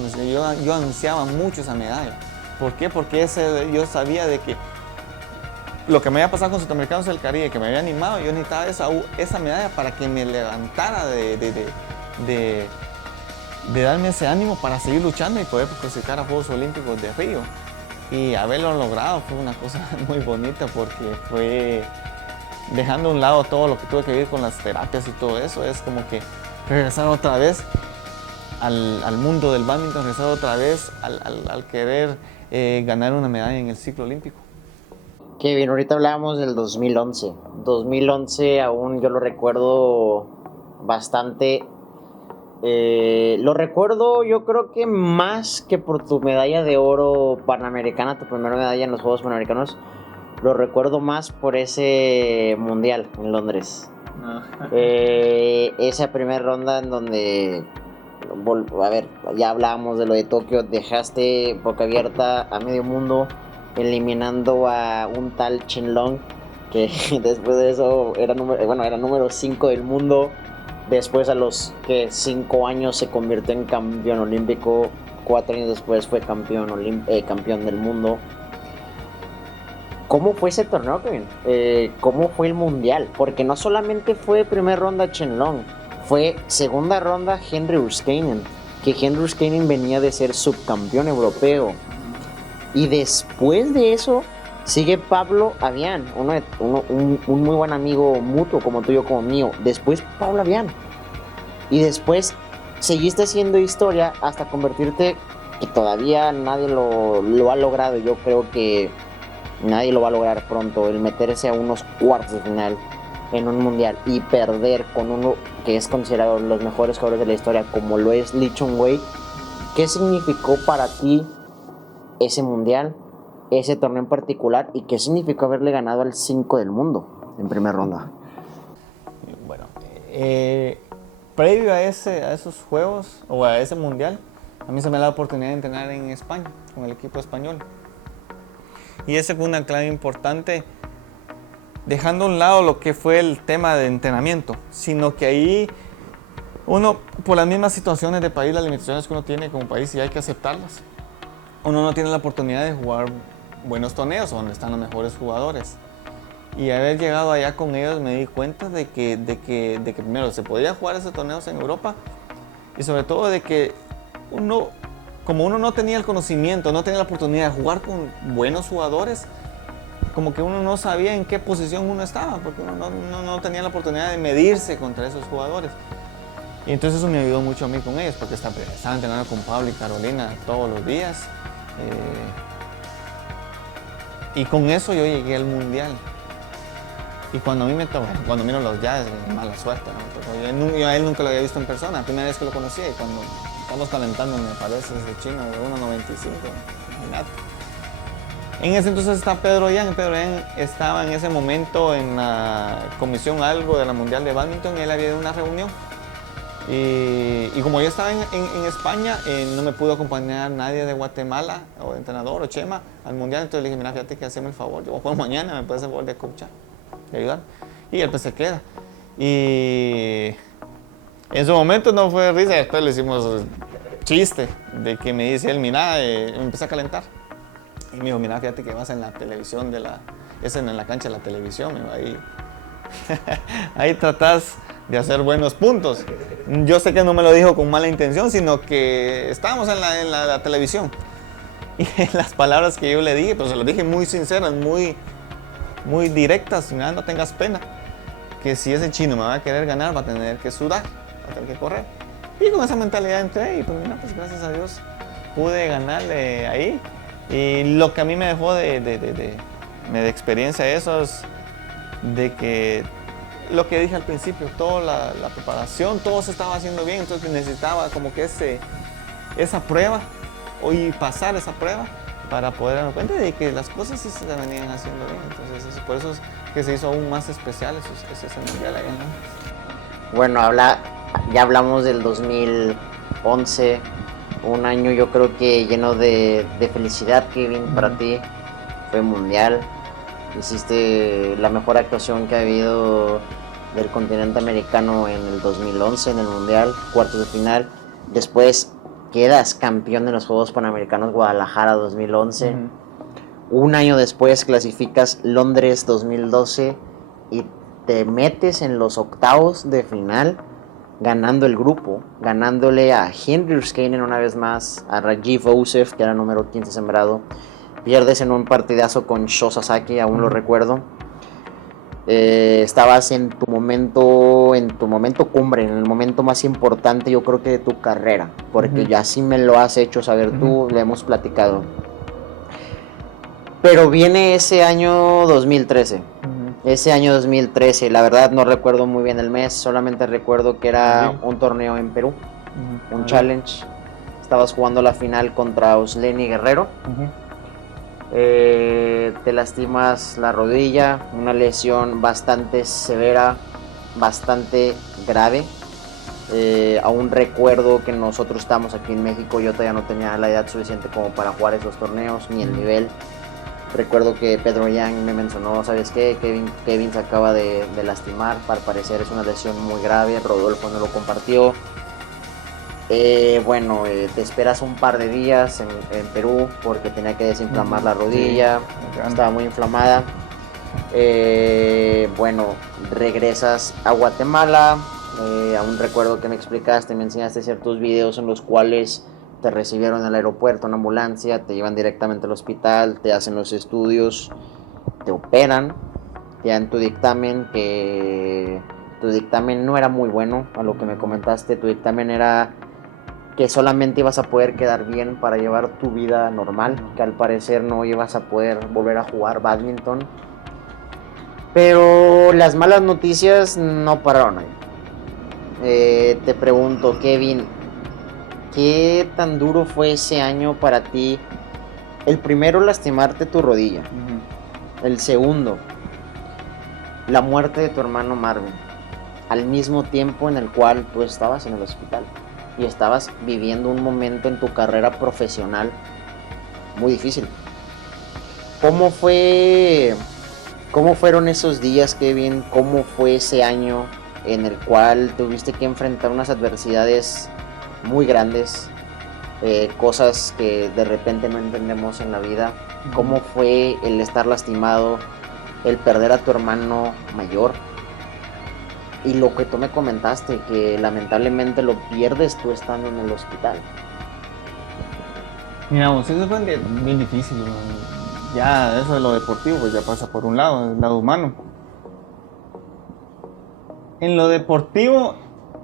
yo ansiaba mucho esa medalla. ¿Por qué? Porque yo sabía de que lo que me había pasado con Centroamericanos del Caribe, que me había animado, yo necesitaba esa medalla para que me levantara de darme ese ánimo para seguir luchando y poder clasificar a Juegos Olímpicos de Río. Y haberlo logrado fue una cosa muy bonita, porque fue dejando a un lado todo lo que tuve que vivir con las terapias y todo eso. Es como que regresar otra vez al mundo del badminton, regresar otra vez al querer ganar una medalla en el ciclo olímpico. Kevin, ahorita hablábamos del 2011. 2011 aún yo lo recuerdo bastante. Lo recuerdo, yo creo que más que por tu medalla de oro panamericana, tu primera medalla en los Juegos Panamericanos, lo recuerdo más por ese mundial en Londres. Esa primera ronda en donde A ver, ya hablábamos de lo de Tokio, dejaste boca abierta a medio mundo eliminando a un tal Chen-Long, que después de eso era número 5 del mundo. Después a los 5 años se convirtió en campeón olímpico, 4 años después fue campeón del mundo. ¿Cómo fue ese torneo, Kevin? ¿Cómo fue el mundial? Porque no solamente fue primera ronda Chen-Long, fue segunda ronda Henry Urskainen, que Henry Urskainen venía de ser subcampeón europeo. Y después de eso sigue Pablo Avian, un muy buen amigo mutuo como tuyo como mío. Después Pablo Avian. Y después seguiste haciendo historia hasta convertirte, que todavía nadie lo ha logrado. Yo creo que nadie lo va a lograr pronto, el meterse a unos cuartos de final en un mundial y perder con uno que es considerado los mejores jugadores de la historia, como lo es Lee Chong-wei. ¿Qué significó para ti ese mundial, ese torneo en particular, y qué significó haberle ganado al 5 del mundo en primera ronda? Bueno, previo a esos juegos o a ese mundial, a mí se me da la oportunidad de entrenar en España con el equipo español. Y esa fue una clave importante, dejando a un lado lo que fue el tema de entrenamiento, sino que ahí uno, por las mismas situaciones de país, las limitaciones que uno tiene como país, y hay que aceptarlas, uno no tiene la oportunidad de jugar buenos torneos donde están los mejores jugadores. Y haber llegado allá con ellos me di cuenta de que primero se podía jugar esos torneos en Europa, y sobre todo de que como uno no tenía el conocimiento, no tenía la oportunidad de jugar con buenos jugadores, como que uno no sabía en qué posición uno estaba, porque uno no tenía la oportunidad de medirse contra esos jugadores. Y entonces eso me ayudó mucho a mí con ellos, porque estaba entrenando con Pablo y Carolina todos los días. Y con eso yo llegué al mundial. Y cuando a mí cuando miro los Jazz, mala suerte, ¿no? Yo a él nunca lo había visto en persona, la primera vez que lo conocí, y cuando estamos calentando me parece ese chino de 1.95, imagínate. En ese entonces está Pedro Yan estaba en ese momento en la comisión algo de la Mundial de Badminton, y él había ido a una reunión. Y como yo estaba en España, no me pudo acompañar nadie de Guatemala, o entrenador, o Chema, al mundial. Entonces le dije, mira, fíjate que haceme el favor, yo voy a jugar mañana, me puedes hacer el favor de coachar, de ayudar. Y él pues se queda. Y en su momento no fue risa, después le hicimos chiste de que me dice él, mira, me empecé a calentar. Y me dijo, mira, fíjate que vas en la televisión en la cancha de la televisión, ahí tratás de hacer buenos puntos. Yo sé que no me lo dijo con mala intención, sino que estábamos en la televisión. Y las palabras que yo le dije, pues se las dije muy sinceras, muy directas. Mira, no tengas pena, que si ese chino me va a querer ganar, va a tener que sudar, va a tener que correr. Y con esa mentalidad entré, y pues mira, pues gracias a Dios pude ganarle ahí. Y lo que a mí me dejó de experiencia eso es de que lo que dije al principio, toda la preparación, todo se estaba haciendo bien, entonces necesitaba como que esa prueba, y pasar esa prueba para poder darme cuenta de que las cosas sí se venían haciendo bien. Entonces por eso es que se hizo aún más especial ese mundial ahí, ¿no? Bueno, ya hablamos del 2011, un año yo creo que lleno de felicidad, Kevin, para ti. Fue mundial, hiciste la mejor actuación que ha habido del continente americano en el 2011 en el mundial, cuartos de final. Después quedas campeón de los Juegos Panamericanos Guadalajara 2011. Un año después clasificas Londres 2012 y te metes en los octavos de final, ganando el grupo, ganándole a Henry Urskainen una vez más, a Rajiv Ousev, que era número 15 sembrado. Pierdes en un partidazo con Sho Sasaki, aún lo recuerdo. Estabas en tu momento cumbre, en el momento más importante, yo creo que de tu carrera, porque ya sí me lo has hecho saber tú, le hemos platicado. Pero viene ese año 2013. Ese año 2013, la verdad no recuerdo muy bien el mes, solamente recuerdo que era un torneo en Perú, un challenge. Estabas jugando la final contra Osleni Guerrero. Te lastimas la rodilla, una lesión bastante severa, bastante grave. Aún recuerdo que nosotros estábamos aquí en México, yo todavía no tenía la edad suficiente como para jugar esos torneos, ni el nivel. Recuerdo que Pedro Yang me mencionó, ¿sabes qué? Kevin se acaba de lastimar, para parecer es una lesión muy grave, Rodolfo no lo compartió. Te esperas un par de días en Perú porque tenía que desinflamar la rodilla, sí, estaba muy inflamada. Regresas a Guatemala. Aún recuerdo que me explicaste, me enseñaste ciertos videos en los cuales te recibieron en el aeropuerto, en ambulancia, te llevan directamente al hospital, te hacen los estudios, te operan, te dan tu dictamen, que tu dictamen no era muy bueno, a lo que me comentaste. Tu dictamen era que solamente ibas a poder quedar bien para llevar tu vida normal, que al parecer no ibas a poder volver a jugar badminton. Pero las malas noticias no pararon ahí. Te pregunto, Kevin, ¿qué tan duro fue ese año para ti? El primero, lastimarte tu rodilla. El segundo, la muerte de tu hermano Marvin, al mismo tiempo en el cual tú estabas en el hospital y estabas viviendo un momento en tu carrera profesional muy difícil. ¿Cómo fueron esos días, Kevin? ¿Cómo fue ese año en el cual tuviste que enfrentar unas adversidades muy grandes, cosas que de repente no entendemos en la vida? ¿Cómo fue el estar lastimado, el perder a tu hermano mayor? Y lo que tú me comentaste, que lamentablemente lo pierdes tú estando en el hospital. Mira, vos, eso fue bien difícil, man. Ya eso de lo deportivo pues ya pasa por un lado, el lado humano. En lo deportivo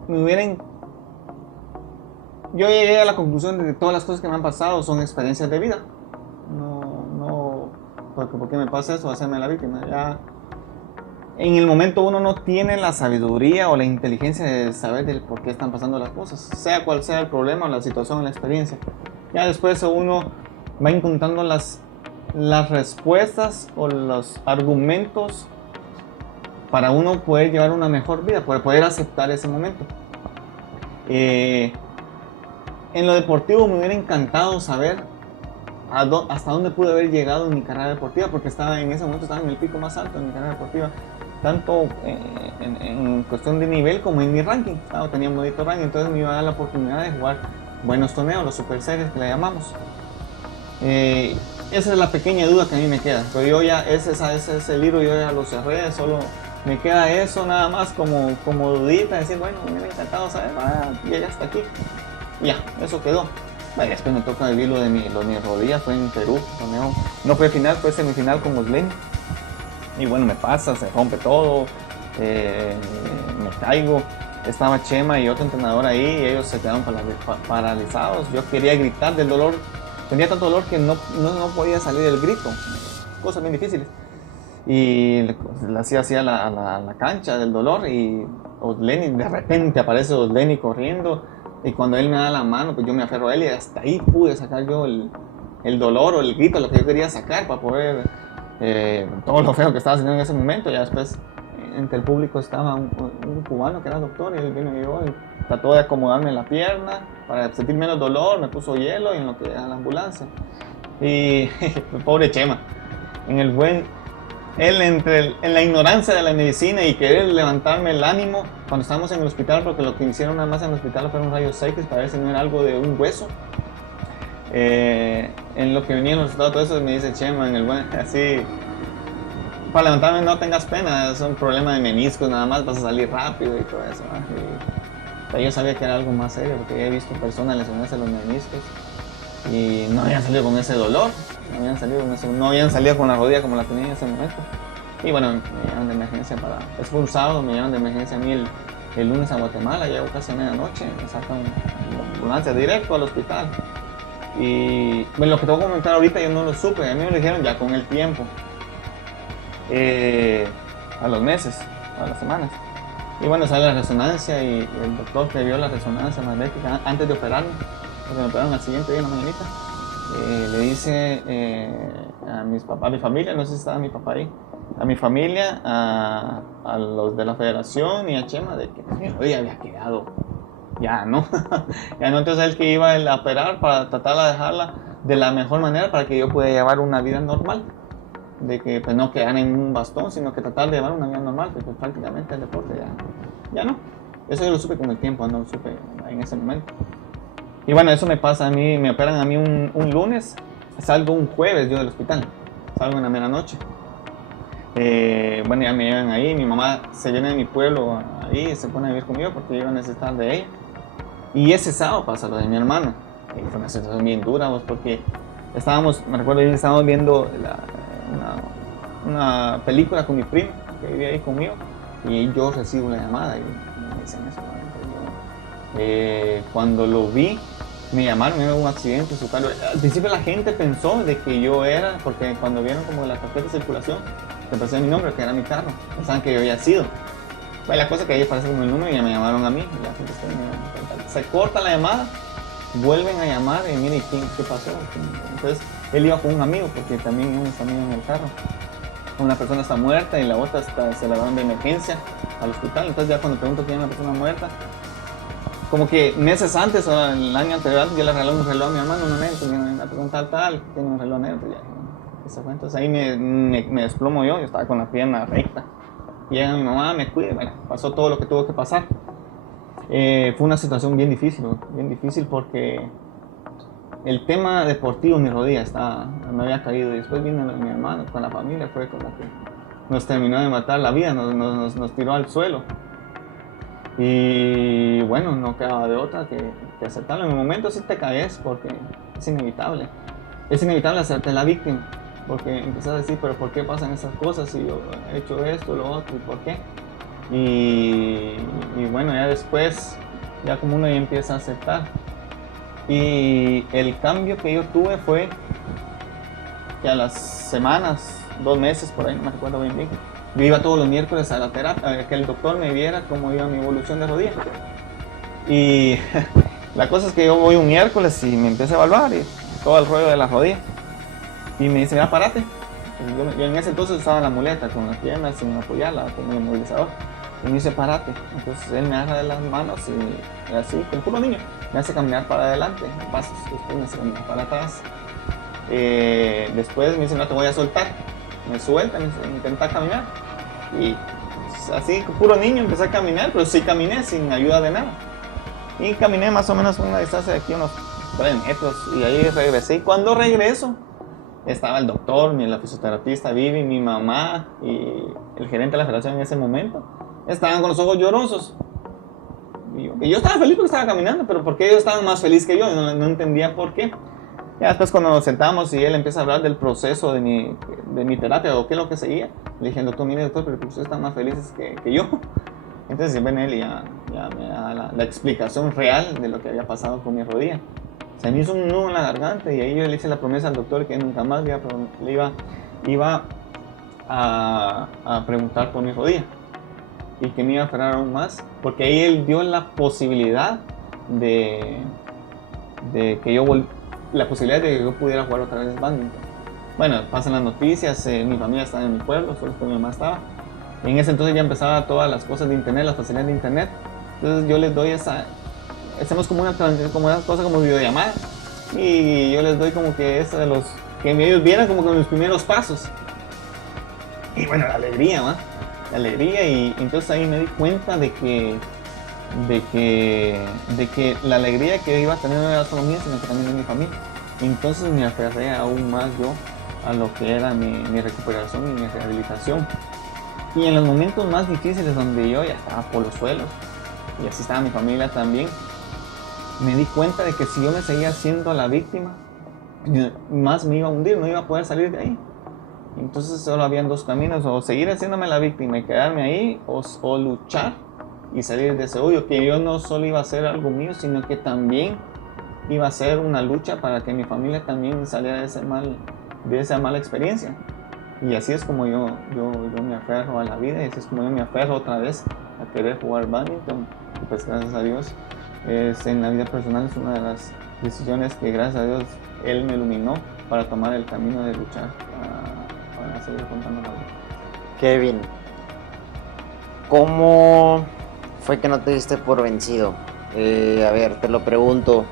yo llegué a la conclusión de que todas las cosas que me han pasado son experiencias de vida. No, ¿por qué me pasa eso? Hacerme la víctima. Ya en el momento uno no tiene la sabiduría o la inteligencia de saber del por qué están pasando las cosas, sea cual sea el problema, la situación, la experiencia. Ya después uno va encontrando las respuestas o los argumentos para uno poder llevar una mejor vida, para poder aceptar ese momento. En lo deportivo me hubiera encantado saber hasta dónde pude haber llegado en mi carrera deportiva, porque en ese momento estaba en el pico más alto de mi carrera deportiva, tanto en cuestión de nivel como en mi ranking. Tenía un bonito ranking, entonces me iba a dar la oportunidad de jugar buenos torneos, los super series que le llamamos. Esa es la pequeña duda que a mí me queda, pero yo ya ese libro yo ya lo cerré, solo me queda eso nada más como dudita, decir, bueno, me hubiera encantado saber, ya hasta aquí, ya, eso quedó. Después me toca vivir lo de mi rodilla, fue en Perú, torneo, no fue final, fue semifinal con Osleni, y bueno, me pasa, se rompe todo, me caigo. Estaba Chema y otro entrenador ahí, y ellos se quedaron paralizados. Yo quería gritar del dolor, tenía tanto dolor que no podía salir el grito, cosas bien difíciles. Y le hacía así a la cancha del dolor, y Osleni, de repente aparece Osleni corriendo, y cuando él me da la mano, pues yo me aferro a él, y hasta ahí pude sacar yo el dolor o el grito, lo que yo quería sacar para poder, todo lo feo que estaba haciendo en ese momento. Ya después entre el público estaba un cubano que era doctor, y él vino y llegó y trató de acomodarme la pierna para sentir menos dolor, me puso hielo y en lo que a la ambulancia. Y pobre Chema, él en la ignorancia de la medicina y querer levantarme el ánimo cuando estábamos en el hospital, porque lo que hicieron nada más en el hospital fueron rayos X para ver si no era algo de un hueso. En lo que venían los resultados, todo eso me dice Chema, así, para levantarme, no tengas pena, es un problema de meniscos nada más, vas a salir rápido y todo eso. Pero yo sabía que era algo más serio, porque ya he visto personas lesionarse los meniscos y no habían salido con ese dolor, no habían salido con la rodilla como la tenía en ese momento. Y bueno, me llevaron de emergencia es fue un sábado, me llevaron de emergencia a mí el lunes a Guatemala, llego casi a medianoche, me sacan ambulancia directo al hospital. Y bueno, lo que te voy a comentar ahorita yo no lo supe, a mí me lo dijeron ya con el tiempo. A los meses, a las semanas. Y bueno, sale la resonancia, y el doctor que vio la resonancia magnética antes de operarme, porque me operaron al siguiente día en la mañanita, le dice a mis papás, a mi familia, no sé si estaba mi papá ahí, a mi familia, a los de la federación y a Chema, de que mi rodilla había quedado ya no. Ya no, entonces él que iba a operar para tratar de dejarla de la mejor manera para que yo pueda llevar una vida normal. De que pues no quedar en un bastón, sino que tratar de llevar una vida normal, porque pues, prácticamente el deporte ya no. Eso yo lo supe con el tiempo, no lo supe en ese momento. Y bueno, eso me pasa a mí, me operan a mí un lunes, salgo un jueves yo del hospital, salgo en la medianoche. Bueno, ya me llevan ahí, mi mamá se viene de mi pueblo ahí, se pone a vivir conmigo porque yo iba a necesitar de ella. Y ese sábado pasa lo de mi hermano. Y fue una situación bien dura, porque me recuerdo que estábamos viendo una película con mi primo que vivía ahí conmigo y yo recibo una llamada y me dicen eso. Cuando lo vi, me llamaron, me dio un accidente en su carro. Al principio la gente pensó de que yo era, porque cuando vieron como la tarjeta de circulación, se aparecía mi nombre, que era mi carro, pensaban que yo había sido. Bueno, la cosa es que ahí aparece como el número y ya me llamaron a mí. Se corta la llamada, vuelven a llamar y mire, ¿qué pasó? Entonces él iba con un amigo, porque también íbamos amigos en el carro. Una persona está muerta y la otra se la llevaron de emergencia al hospital. Entonces ya cuando pregunto quién es la persona muerta, como que meses antes o el año anterior yo le regalé un reloj a mi hermano, una persona tal, tiene un reloj negro. Entonces ahí me desplomo yo estaba con la pierna recta. Llega mi mamá, me cuida, bueno, pasó todo lo que tuvo que pasar. Fue una situación bien difícil porque el tema deportivo, mi rodilla me había caído y después vino mi hermano con la familia, fue como que nos terminó de matar la vida, nos tiró al suelo. Y bueno, no quedaba de otra que aceptarlo. En el momento sí te caes porque es inevitable. Es inevitable hacerte la víctima, porque empiezas a decir, pero ¿por qué pasan esas cosas? Si yo he hecho esto, lo otro, ¿y por qué? Y bueno, ya después, ya como uno ya empieza a aceptar. Y el cambio que yo tuve fue que a las semanas, 2 meses por ahí, no me recuerdo bien, yo iba todos los miércoles a la terapia, que el doctor me viera cómo iba mi evolución de rodilla. Y la cosa es que yo voy un miércoles y me empieza a evaluar y todo el rollo de la rodilla. Y me dice, ya parate. Yo en ese entonces usaba la muleta con las piernas sin apoyarla, con el inmovilizador. Y me dice, parate. Entonces él me agarra de las manos y así, con puro niño, me hace caminar para adelante, pasos, después me hace caminar para atrás. Después me dice, no te voy a soltar. Me suelta, me intenta caminar. Y así, puro niño, empecé a caminar, pero sí caminé sin ayuda de nada. Y caminé más o menos una distancia de aquí, unos 3 metros. Y ahí regresé. Y cuando regreso, estaba el doctor, la fisioterapista Vivi, mi mamá y el gerente de la federación en ese momento. Estaban con los ojos llorosos. Y yo estaba feliz porque estaba caminando, pero ¿por qué ellos estaban más felices que yo? No entendía por qué. Ya después cuando nos sentamos y él empieza a hablar del proceso de mi terapia o qué es lo que seguía, le dije, doctor, mire doctor, pero ustedes están más felices que yo. Entonces ven él y ya me da la explicación real de lo que había pasado con mi rodilla. Se me hizo un nudo en la garganta y ahí yo le hice la promesa al doctor que nunca más le iba a preguntar por mi rodilla y que me iba a aferrar aún más, porque ahí él dio la posibilidad de que yo la posibilidad de que yo pudiera jugar otra vez badminton. Bueno, pasan las noticias, mi familia estaba en mi pueblo, solo que mi mamá estaba. En ese entonces ya empezaba todas las cosas de internet, las facilidades de internet. Entonces yo les doy hacemos como una cosa como videollamada. Y yo les doy como que eso de que ellos vieran como que los primeros pasos. Y bueno, la alegría, ¿va? La alegría, y entonces ahí me di cuenta de que la alegría que iba a tener no era solo mía, sino que también de mi familia. Entonces me aferré aún más yo a lo que era mi recuperación y mi rehabilitación. Y en los momentos más difíciles donde yo ya estaba por los suelos, y así estaba mi familia también, me di cuenta de que si yo me seguía siendo la víctima, más me iba a hundir, no iba a poder salir de ahí. Entonces solo habían 2 caminos, o seguir haciéndome la víctima y quedarme ahí, o luchar y salir de ese hoyo, que yo no solo iba a hacer algo mío, sino que también iba a ser una lucha para que mi familia también saliera de esa mala experiencia. Y así es como yo me aferro a la vida, y así es como yo me aferro otra vez a querer jugar badminton. Y pues gracias a Dios, en la vida personal es una de las decisiones que gracias a Dios Él me iluminó para tomar el camino de luchar para seguir contando la vida. Kevin, ¿cómo fue que no te diste por vencido? A ver, te lo pregunto.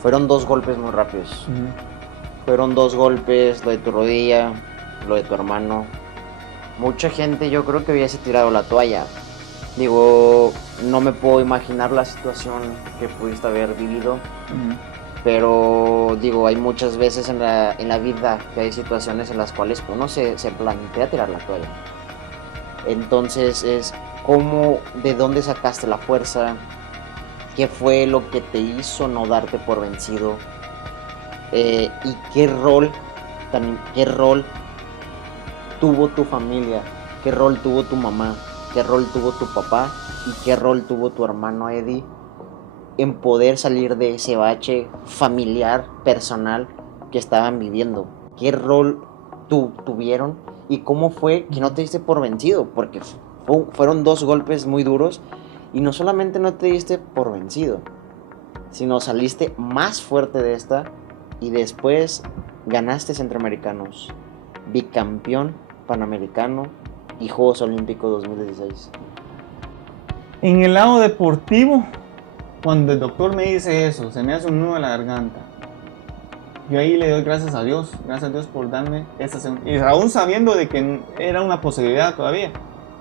Fueron 2 golpes muy rápidos. Fueron 2 golpes, lo de tu rodilla, lo de tu hermano. Mucha gente yo creo que hubiese tirado la toalla. Digo, no me puedo imaginar la situación que pudiste haber vivido. Pero digo, hay muchas veces en la vida que hay situaciones en las cuales uno se plantea tirar la toalla. Entonces es cómo, de dónde sacaste la fuerza, qué fue lo que te hizo no darte por vencido, y qué rol tuvo tu familia, qué rol tuvo tu mamá, qué rol tuvo tu papá y qué rol tuvo tu hermano Eddie en poder salir de ese bache familiar, personal que estaban viviendo. ¿Qué rol tuvieron y cómo fue que no te diste por vencido? Porque fueron 2 golpes muy duros y no solamente no te diste por vencido, sino saliste más fuerte de esta y después ganaste Centroamericanos, bicampeón panamericano y Juegos Olímpicos 2016. En el lado deportivo, cuando el doctor me dice eso, se me hace un nudo en la garganta. Yo ahí le doy gracias a Dios por darme esa segunda, y aún sabiendo de que era una posibilidad todavía,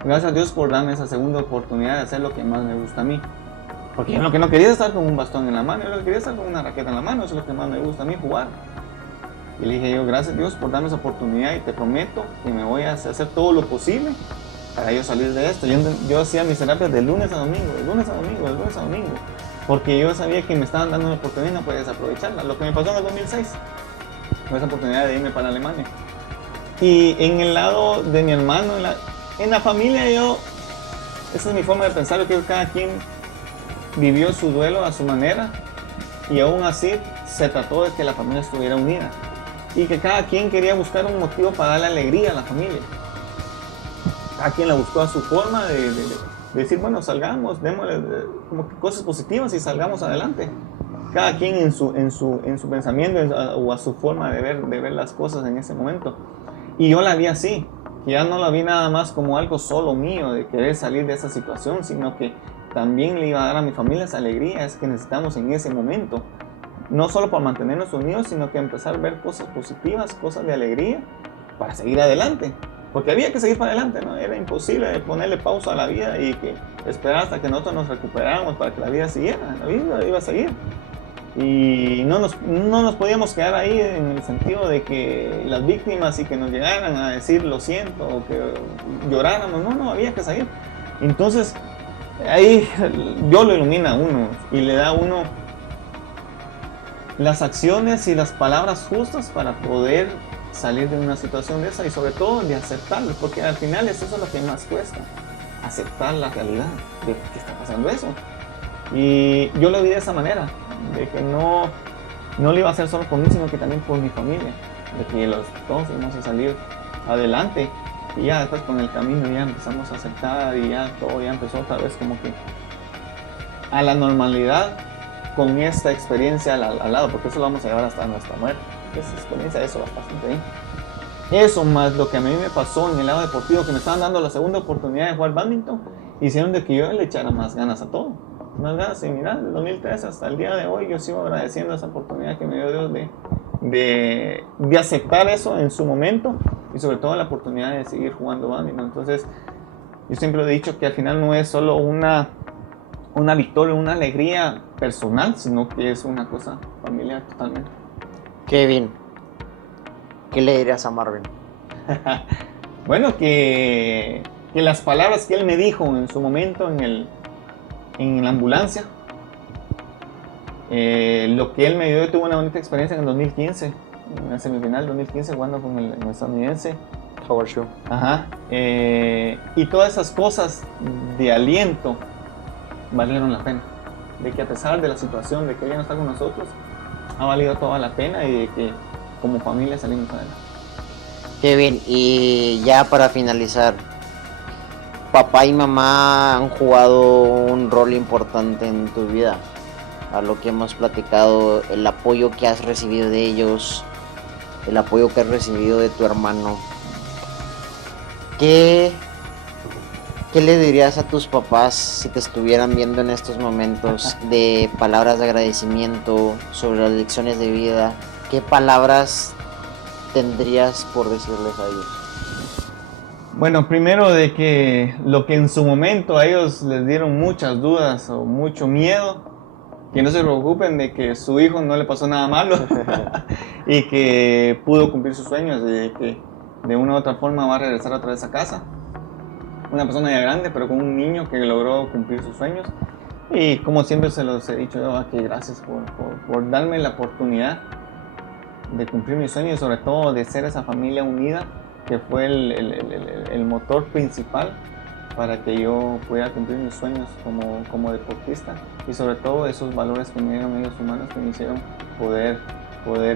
gracias a Dios por darme esa segunda oportunidad de hacer lo que más me gusta a mí. Porque yo lo que no quería es estar con un bastón en la mano, yo lo que quería es estar con una raqueta en la mano, eso es lo que más me gusta a mí, jugar. Y le dije yo, gracias a Dios por darme esa oportunidad y te prometo que me voy a hacer todo lo posible para yo salir de esto. Yo hacía mis terapias de lunes a domingo, de lunes a domingo, de lunes a domingo. Porque yo sabía que me estaban dando una oportunidad y no podía desaprovecharla. Lo que me pasó en el 2006, con esa oportunidad de irme para Alemania. Y en el lado de mi hermano, en la familia, esa es mi forma de pensar. Yo creo que cada quien vivió su duelo a su manera y aún así se trató de que la familia estuviera unida y que cada quien quería buscar un motivo para darle alegría a la familia. Cada quien la buscó a su forma de decir, bueno, salgamos, démosle como que cosas positivas y salgamos adelante. Cada quien en su pensamiento o a su forma de ver las cosas en ese momento. Y yo la vi así, que ya no la vi nada más como algo solo mío de querer salir de esa situación, sino que también le iba a dar a mi familia esa alegría que necesitamos en ese momento. No solo para mantenernos unidos, sino que empezar a ver cosas positivas, cosas de alegría para seguir adelante. Porque había que seguir para adelante, ¿no? Era imposible ponerle pausa a la vida y que esperar hasta que nosotros nos recuperáramos para que la vida siguiera. La vida iba a seguir. Y no nos podíamos quedar ahí en el sentido de que las víctimas y que nos llegaran a decir lo siento o que lloráramos. No, había que seguir. Entonces, ahí Dios lo ilumina a uno y le da a uno las acciones y las palabras justas para poder salir de una situación de esa y sobre todo de aceptarlo, porque al final eso es lo que más cuesta, aceptar la realidad de que está pasando eso. Y yo lo vi de esa manera, de que no lo iba a hacer solo por mí, sino que también por mi familia, de que todos íbamos a salir adelante. Y ya después con el camino ya empezamos a aceptar y ya todo ya empezó otra vez como que a la normalidad con esta experiencia al lado, porque eso lo vamos a llevar hasta nuestra muerte. Esa experiencia, eso va bastante bien. Eso más lo que a mí me pasó en el lado deportivo, que me estaban dando la segunda oportunidad de jugar badminton, hicieron de que yo le echara más ganas a todo. Más ganas, y mira, del 2003 hasta el día de hoy yo sigo agradeciendo esa oportunidad que me dio Dios de aceptar eso en su momento y sobre todo la oportunidad de seguir jugando badminton. Entonces, yo siempre he dicho que al final no es solo una victoria, una alegría personal, sino que es una cosa familiar totalmente. Kevin, ¿qué le dirías a Marvin? Bueno, que las palabras que él me dijo en su momento en la ambulancia, lo que él me dio, yo tuve una bonita experiencia en el 2015, en la semifinal 2015 jugando con el estadounidense Howard Shue. Ajá. Y todas esas cosas de aliento valieron la pena, de que a pesar de la situación de que ella no está con nosotros, ha valido toda la pena y de que como familia salimos adelante. Kevin, y ya para finalizar, papá y mamá han jugado un rol importante en tu vida. A lo que hemos platicado, el apoyo que has recibido de ellos, el apoyo que has recibido de tu hermano. ¿Qué ¿Qué le dirías a tus papás si te estuvieran viendo en estos momentos de palabras de agradecimiento sobre las lecciones de vida? ¿Qué palabras tendrías por decirles a ellos? Bueno, primero de que lo que en su momento a ellos les dieron muchas dudas o mucho miedo, que no se preocupen de que su hijo no le pasó nada malo y que pudo cumplir sus sueños, de que de una u otra forma va a regresar otra vez a casa. Una persona ya grande, pero con un niño que logró cumplir sus sueños. Y como siempre se los he dicho yo, aquí gracias por darme la oportunidad de cumplir mis sueños y sobre todo de ser esa familia unida que fue el motor principal para que yo pudiera cumplir mis sueños como deportista y sobre todo esos valores que me dieron ellos humanos que me hicieron poder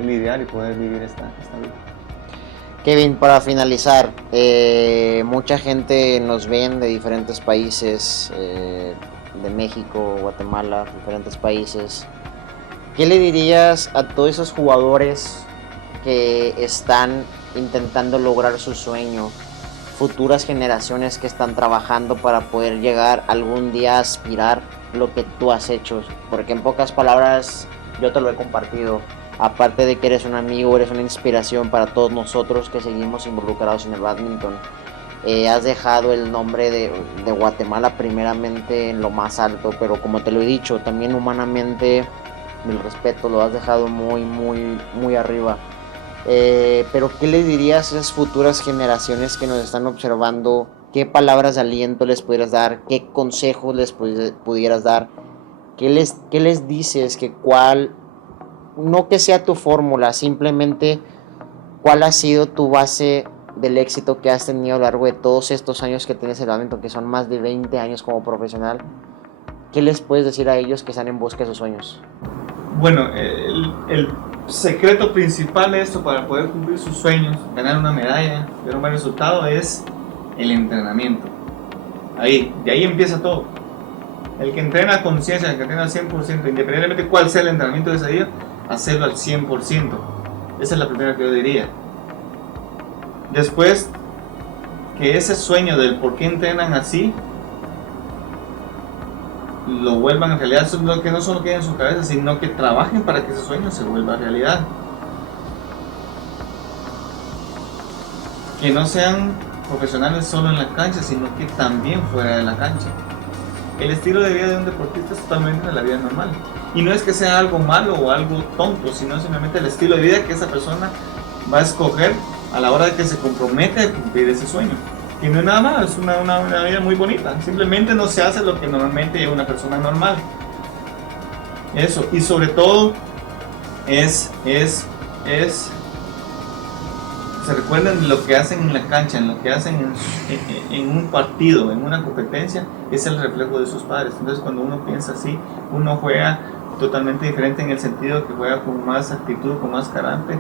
lidiar y poder vivir esta vida. Kevin, para finalizar, mucha gente nos ven de diferentes países, de México, Guatemala, diferentes países. ¿Qué le dirías a todos esos jugadores que están intentando lograr su sueño? Futuras generaciones que están trabajando para poder llegar algún día a aspirar lo que tú has hecho. Porque en pocas palabras, yo te lo he compartido. Aparte de que eres un amigo, eres una inspiración para todos nosotros que seguimos involucrados en el bádminton. Has dejado el nombre de Guatemala primeramente en lo más alto, pero como te lo he dicho, también humanamente, mil respeto, lo has dejado muy arriba. Pero ¿qué le dirías a esas futuras generaciones que nos están observando? ¿Qué palabras de aliento les pudieras dar? ¿Qué consejos les pudieras dar? ¿Qué les dices? No que sea tu fórmula, simplemente cuál ha sido tu base del éxito que has tenido a lo largo de todos estos años que tienes el bádminton, que son más de 20 años como profesional. ¿Qué les puedes decir a ellos que están en busca de sus sueños? Bueno, el secreto principal de esto para poder cumplir sus sueños, ganar una medalla, tener un buen resultado, es el entrenamiento. De ahí empieza todo. El que entrena a conciencia, el que entrena al 100%, independientemente de cuál sea el entrenamiento de ese día, hacerlo al 100%. Esa es la primera que yo diría. Después, que ese sueño del por qué entrenan así, lo vuelvan a realidad, que no solo quede en su cabeza, sino que trabajen para que ese sueño se vuelva realidad. Que no sean profesionales solo en la cancha, sino que también fuera de la cancha. El estilo de vida de un deportista es totalmente de la vida normal. Y no es que sea algo malo o algo tonto, sino simplemente el estilo de vida que esa persona va a escoger a la hora de que se compromete a cumplir ese sueño. Y no es nada más, es una vida muy bonita. Simplemente no se hace lo que normalmente lleva una persona normal. Eso, y sobre todo se recuerdan lo que hacen en la cancha, en lo que hacen en un partido, en una competencia, es el reflejo de sus padres. Entonces cuando uno piensa así, uno juega totalmente diferente en el sentido que juega con más actitud, con más carácter.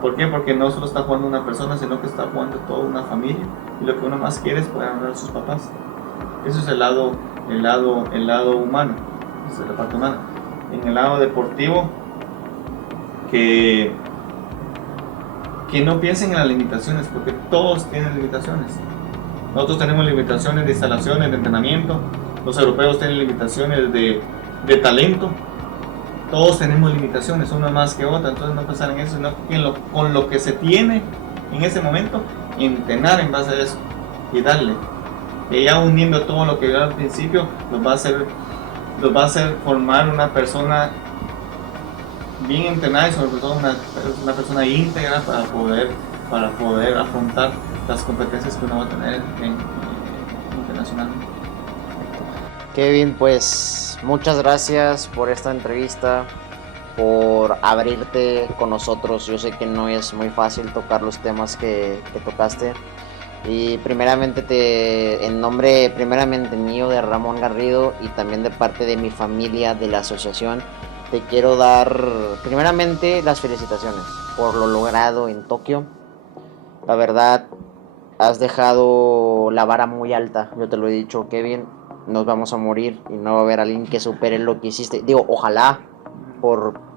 ¿Por qué? Porque no solo está jugando una persona, sino que está jugando toda una familia. Y lo que uno más quiere es poder honrar a sus papás. Eso es el lado humano, esa es la parte humana. En el lado deportivo, que no piensen en las limitaciones, porque todos tienen limitaciones. Nosotros tenemos limitaciones de instalaciones, de entrenamiento. Los europeos tienen limitaciones de talento. Todos tenemos limitaciones, una más que otra. Entonces no pensar en eso, sino con lo que se tiene en ese momento, entrenar en base a eso y darle. Y ya uniendo todo lo que vio al principio, los va a hacer formar una persona bien entrenada y sobre todo una persona íntegra para poder afrontar las competencias que uno va a tener internacionalmente. Kevin, pues muchas gracias por esta entrevista, por abrirte con nosotros. Yo sé que no es muy fácil tocar los temas que tocaste. Y primeramente en nombre mío, de Ramón Garrido, y también de parte de mi familia de la asociación, te quiero dar primeramente las felicitaciones por lo logrado en Tokio. La verdad, has dejado la vara muy alta. Yo te lo he dicho, Kevin, nos vamos a morir y no va a haber alguien que supere lo que hiciste. Digo, ojalá,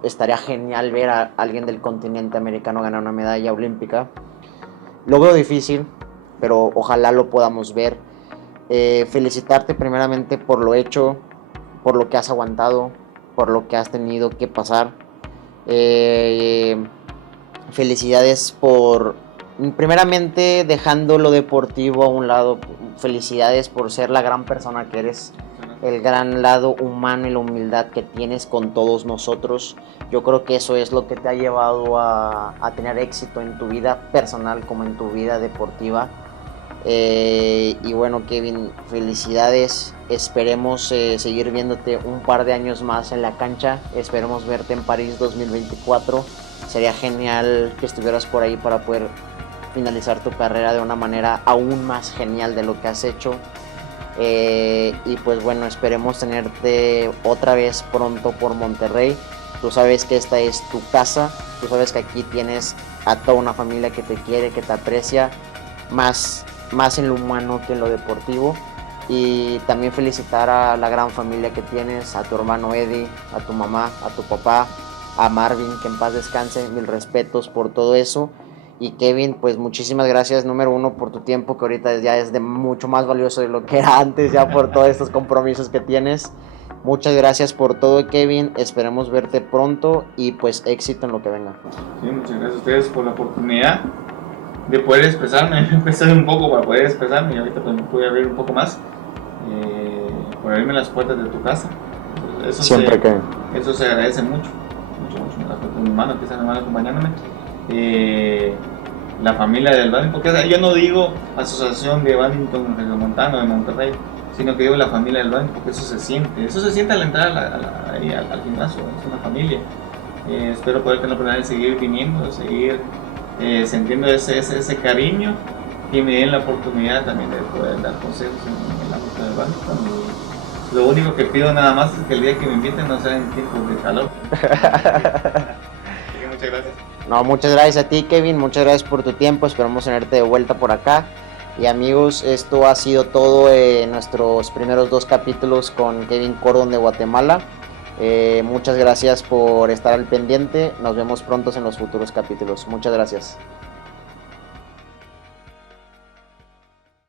estaría genial ver a alguien del continente americano ganar una medalla olímpica. Lo veo difícil, pero ojalá lo podamos ver. Felicitarte primeramente por lo hecho, por lo que has aguantado, por lo que has tenido que pasar. Felicidades por, primeramente, dejando lo deportivo a un lado. Felicidades por ser la gran persona que eres, el gran lado humano y la humildad que tienes con todos nosotros. Yo creo que eso es lo que te ha llevado a tener éxito en tu vida personal como en tu vida deportiva. Y bueno, Kevin, felicidades. Esperemos seguir viéndote un par de años más en la cancha. Esperemos verte en París 2024. Sería genial que estuvieras por ahí para poder finalizar tu carrera de una manera aún más genial de lo que has hecho. Y pues bueno, esperemos tenerte otra vez pronto por Monterrey. Tú sabes que esta es tu casa. Tú sabes que aquí tienes a toda una familia que te quiere, que te aprecia, más en lo humano que en lo deportivo. Y también felicitar a la gran familia que tienes, a tu hermano Eddie, a tu mamá, a tu papá, a Marvin, que en paz descanse. Mil respetos por todo eso. Y Kevin, pues muchísimas gracias, número uno, por tu tiempo, que ahorita ya es de mucho más valioso de lo que era antes, ya por todos estos compromisos que tienes. Muchas gracias por todo, Kevin. Esperemos verte pronto y pues éxito en lo que venga. Sí, muchas gracias a ustedes por la oportunidad de poder expresarme. Empecé un poco para poder expresarme y ahorita pues me pude abrir un poco más, por abrirme las puertas de tu casa. Eso se agradece mucho. La puerta de mi hermano, que está mi hermano acompañándome. La familia del badminton, porque yo no digo asociación de badminton regiomontano de Monterrey, sino que digo la familia del badminton, porque eso se siente al entrar al gimnasio, es una familia. Espero poder tener la oportunidad de seguir viniendo, seguir sintiendo ese cariño, y me den la oportunidad también de poder dar consejos en el ámbito del badminton. Y lo único que pido nada más es que el día que me inviten no sea en tiempos de calor. Así que muchas gracias. No, muchas gracias a ti, Kevin, muchas gracias por tu tiempo, esperamos tenerte de vuelta por acá. Y amigos, esto ha sido todo en nuestros primeros 2 capítulos con Kevin Cordon de Guatemala. Muchas gracias por estar al pendiente, nos vemos pronto en los futuros capítulos. Muchas gracias.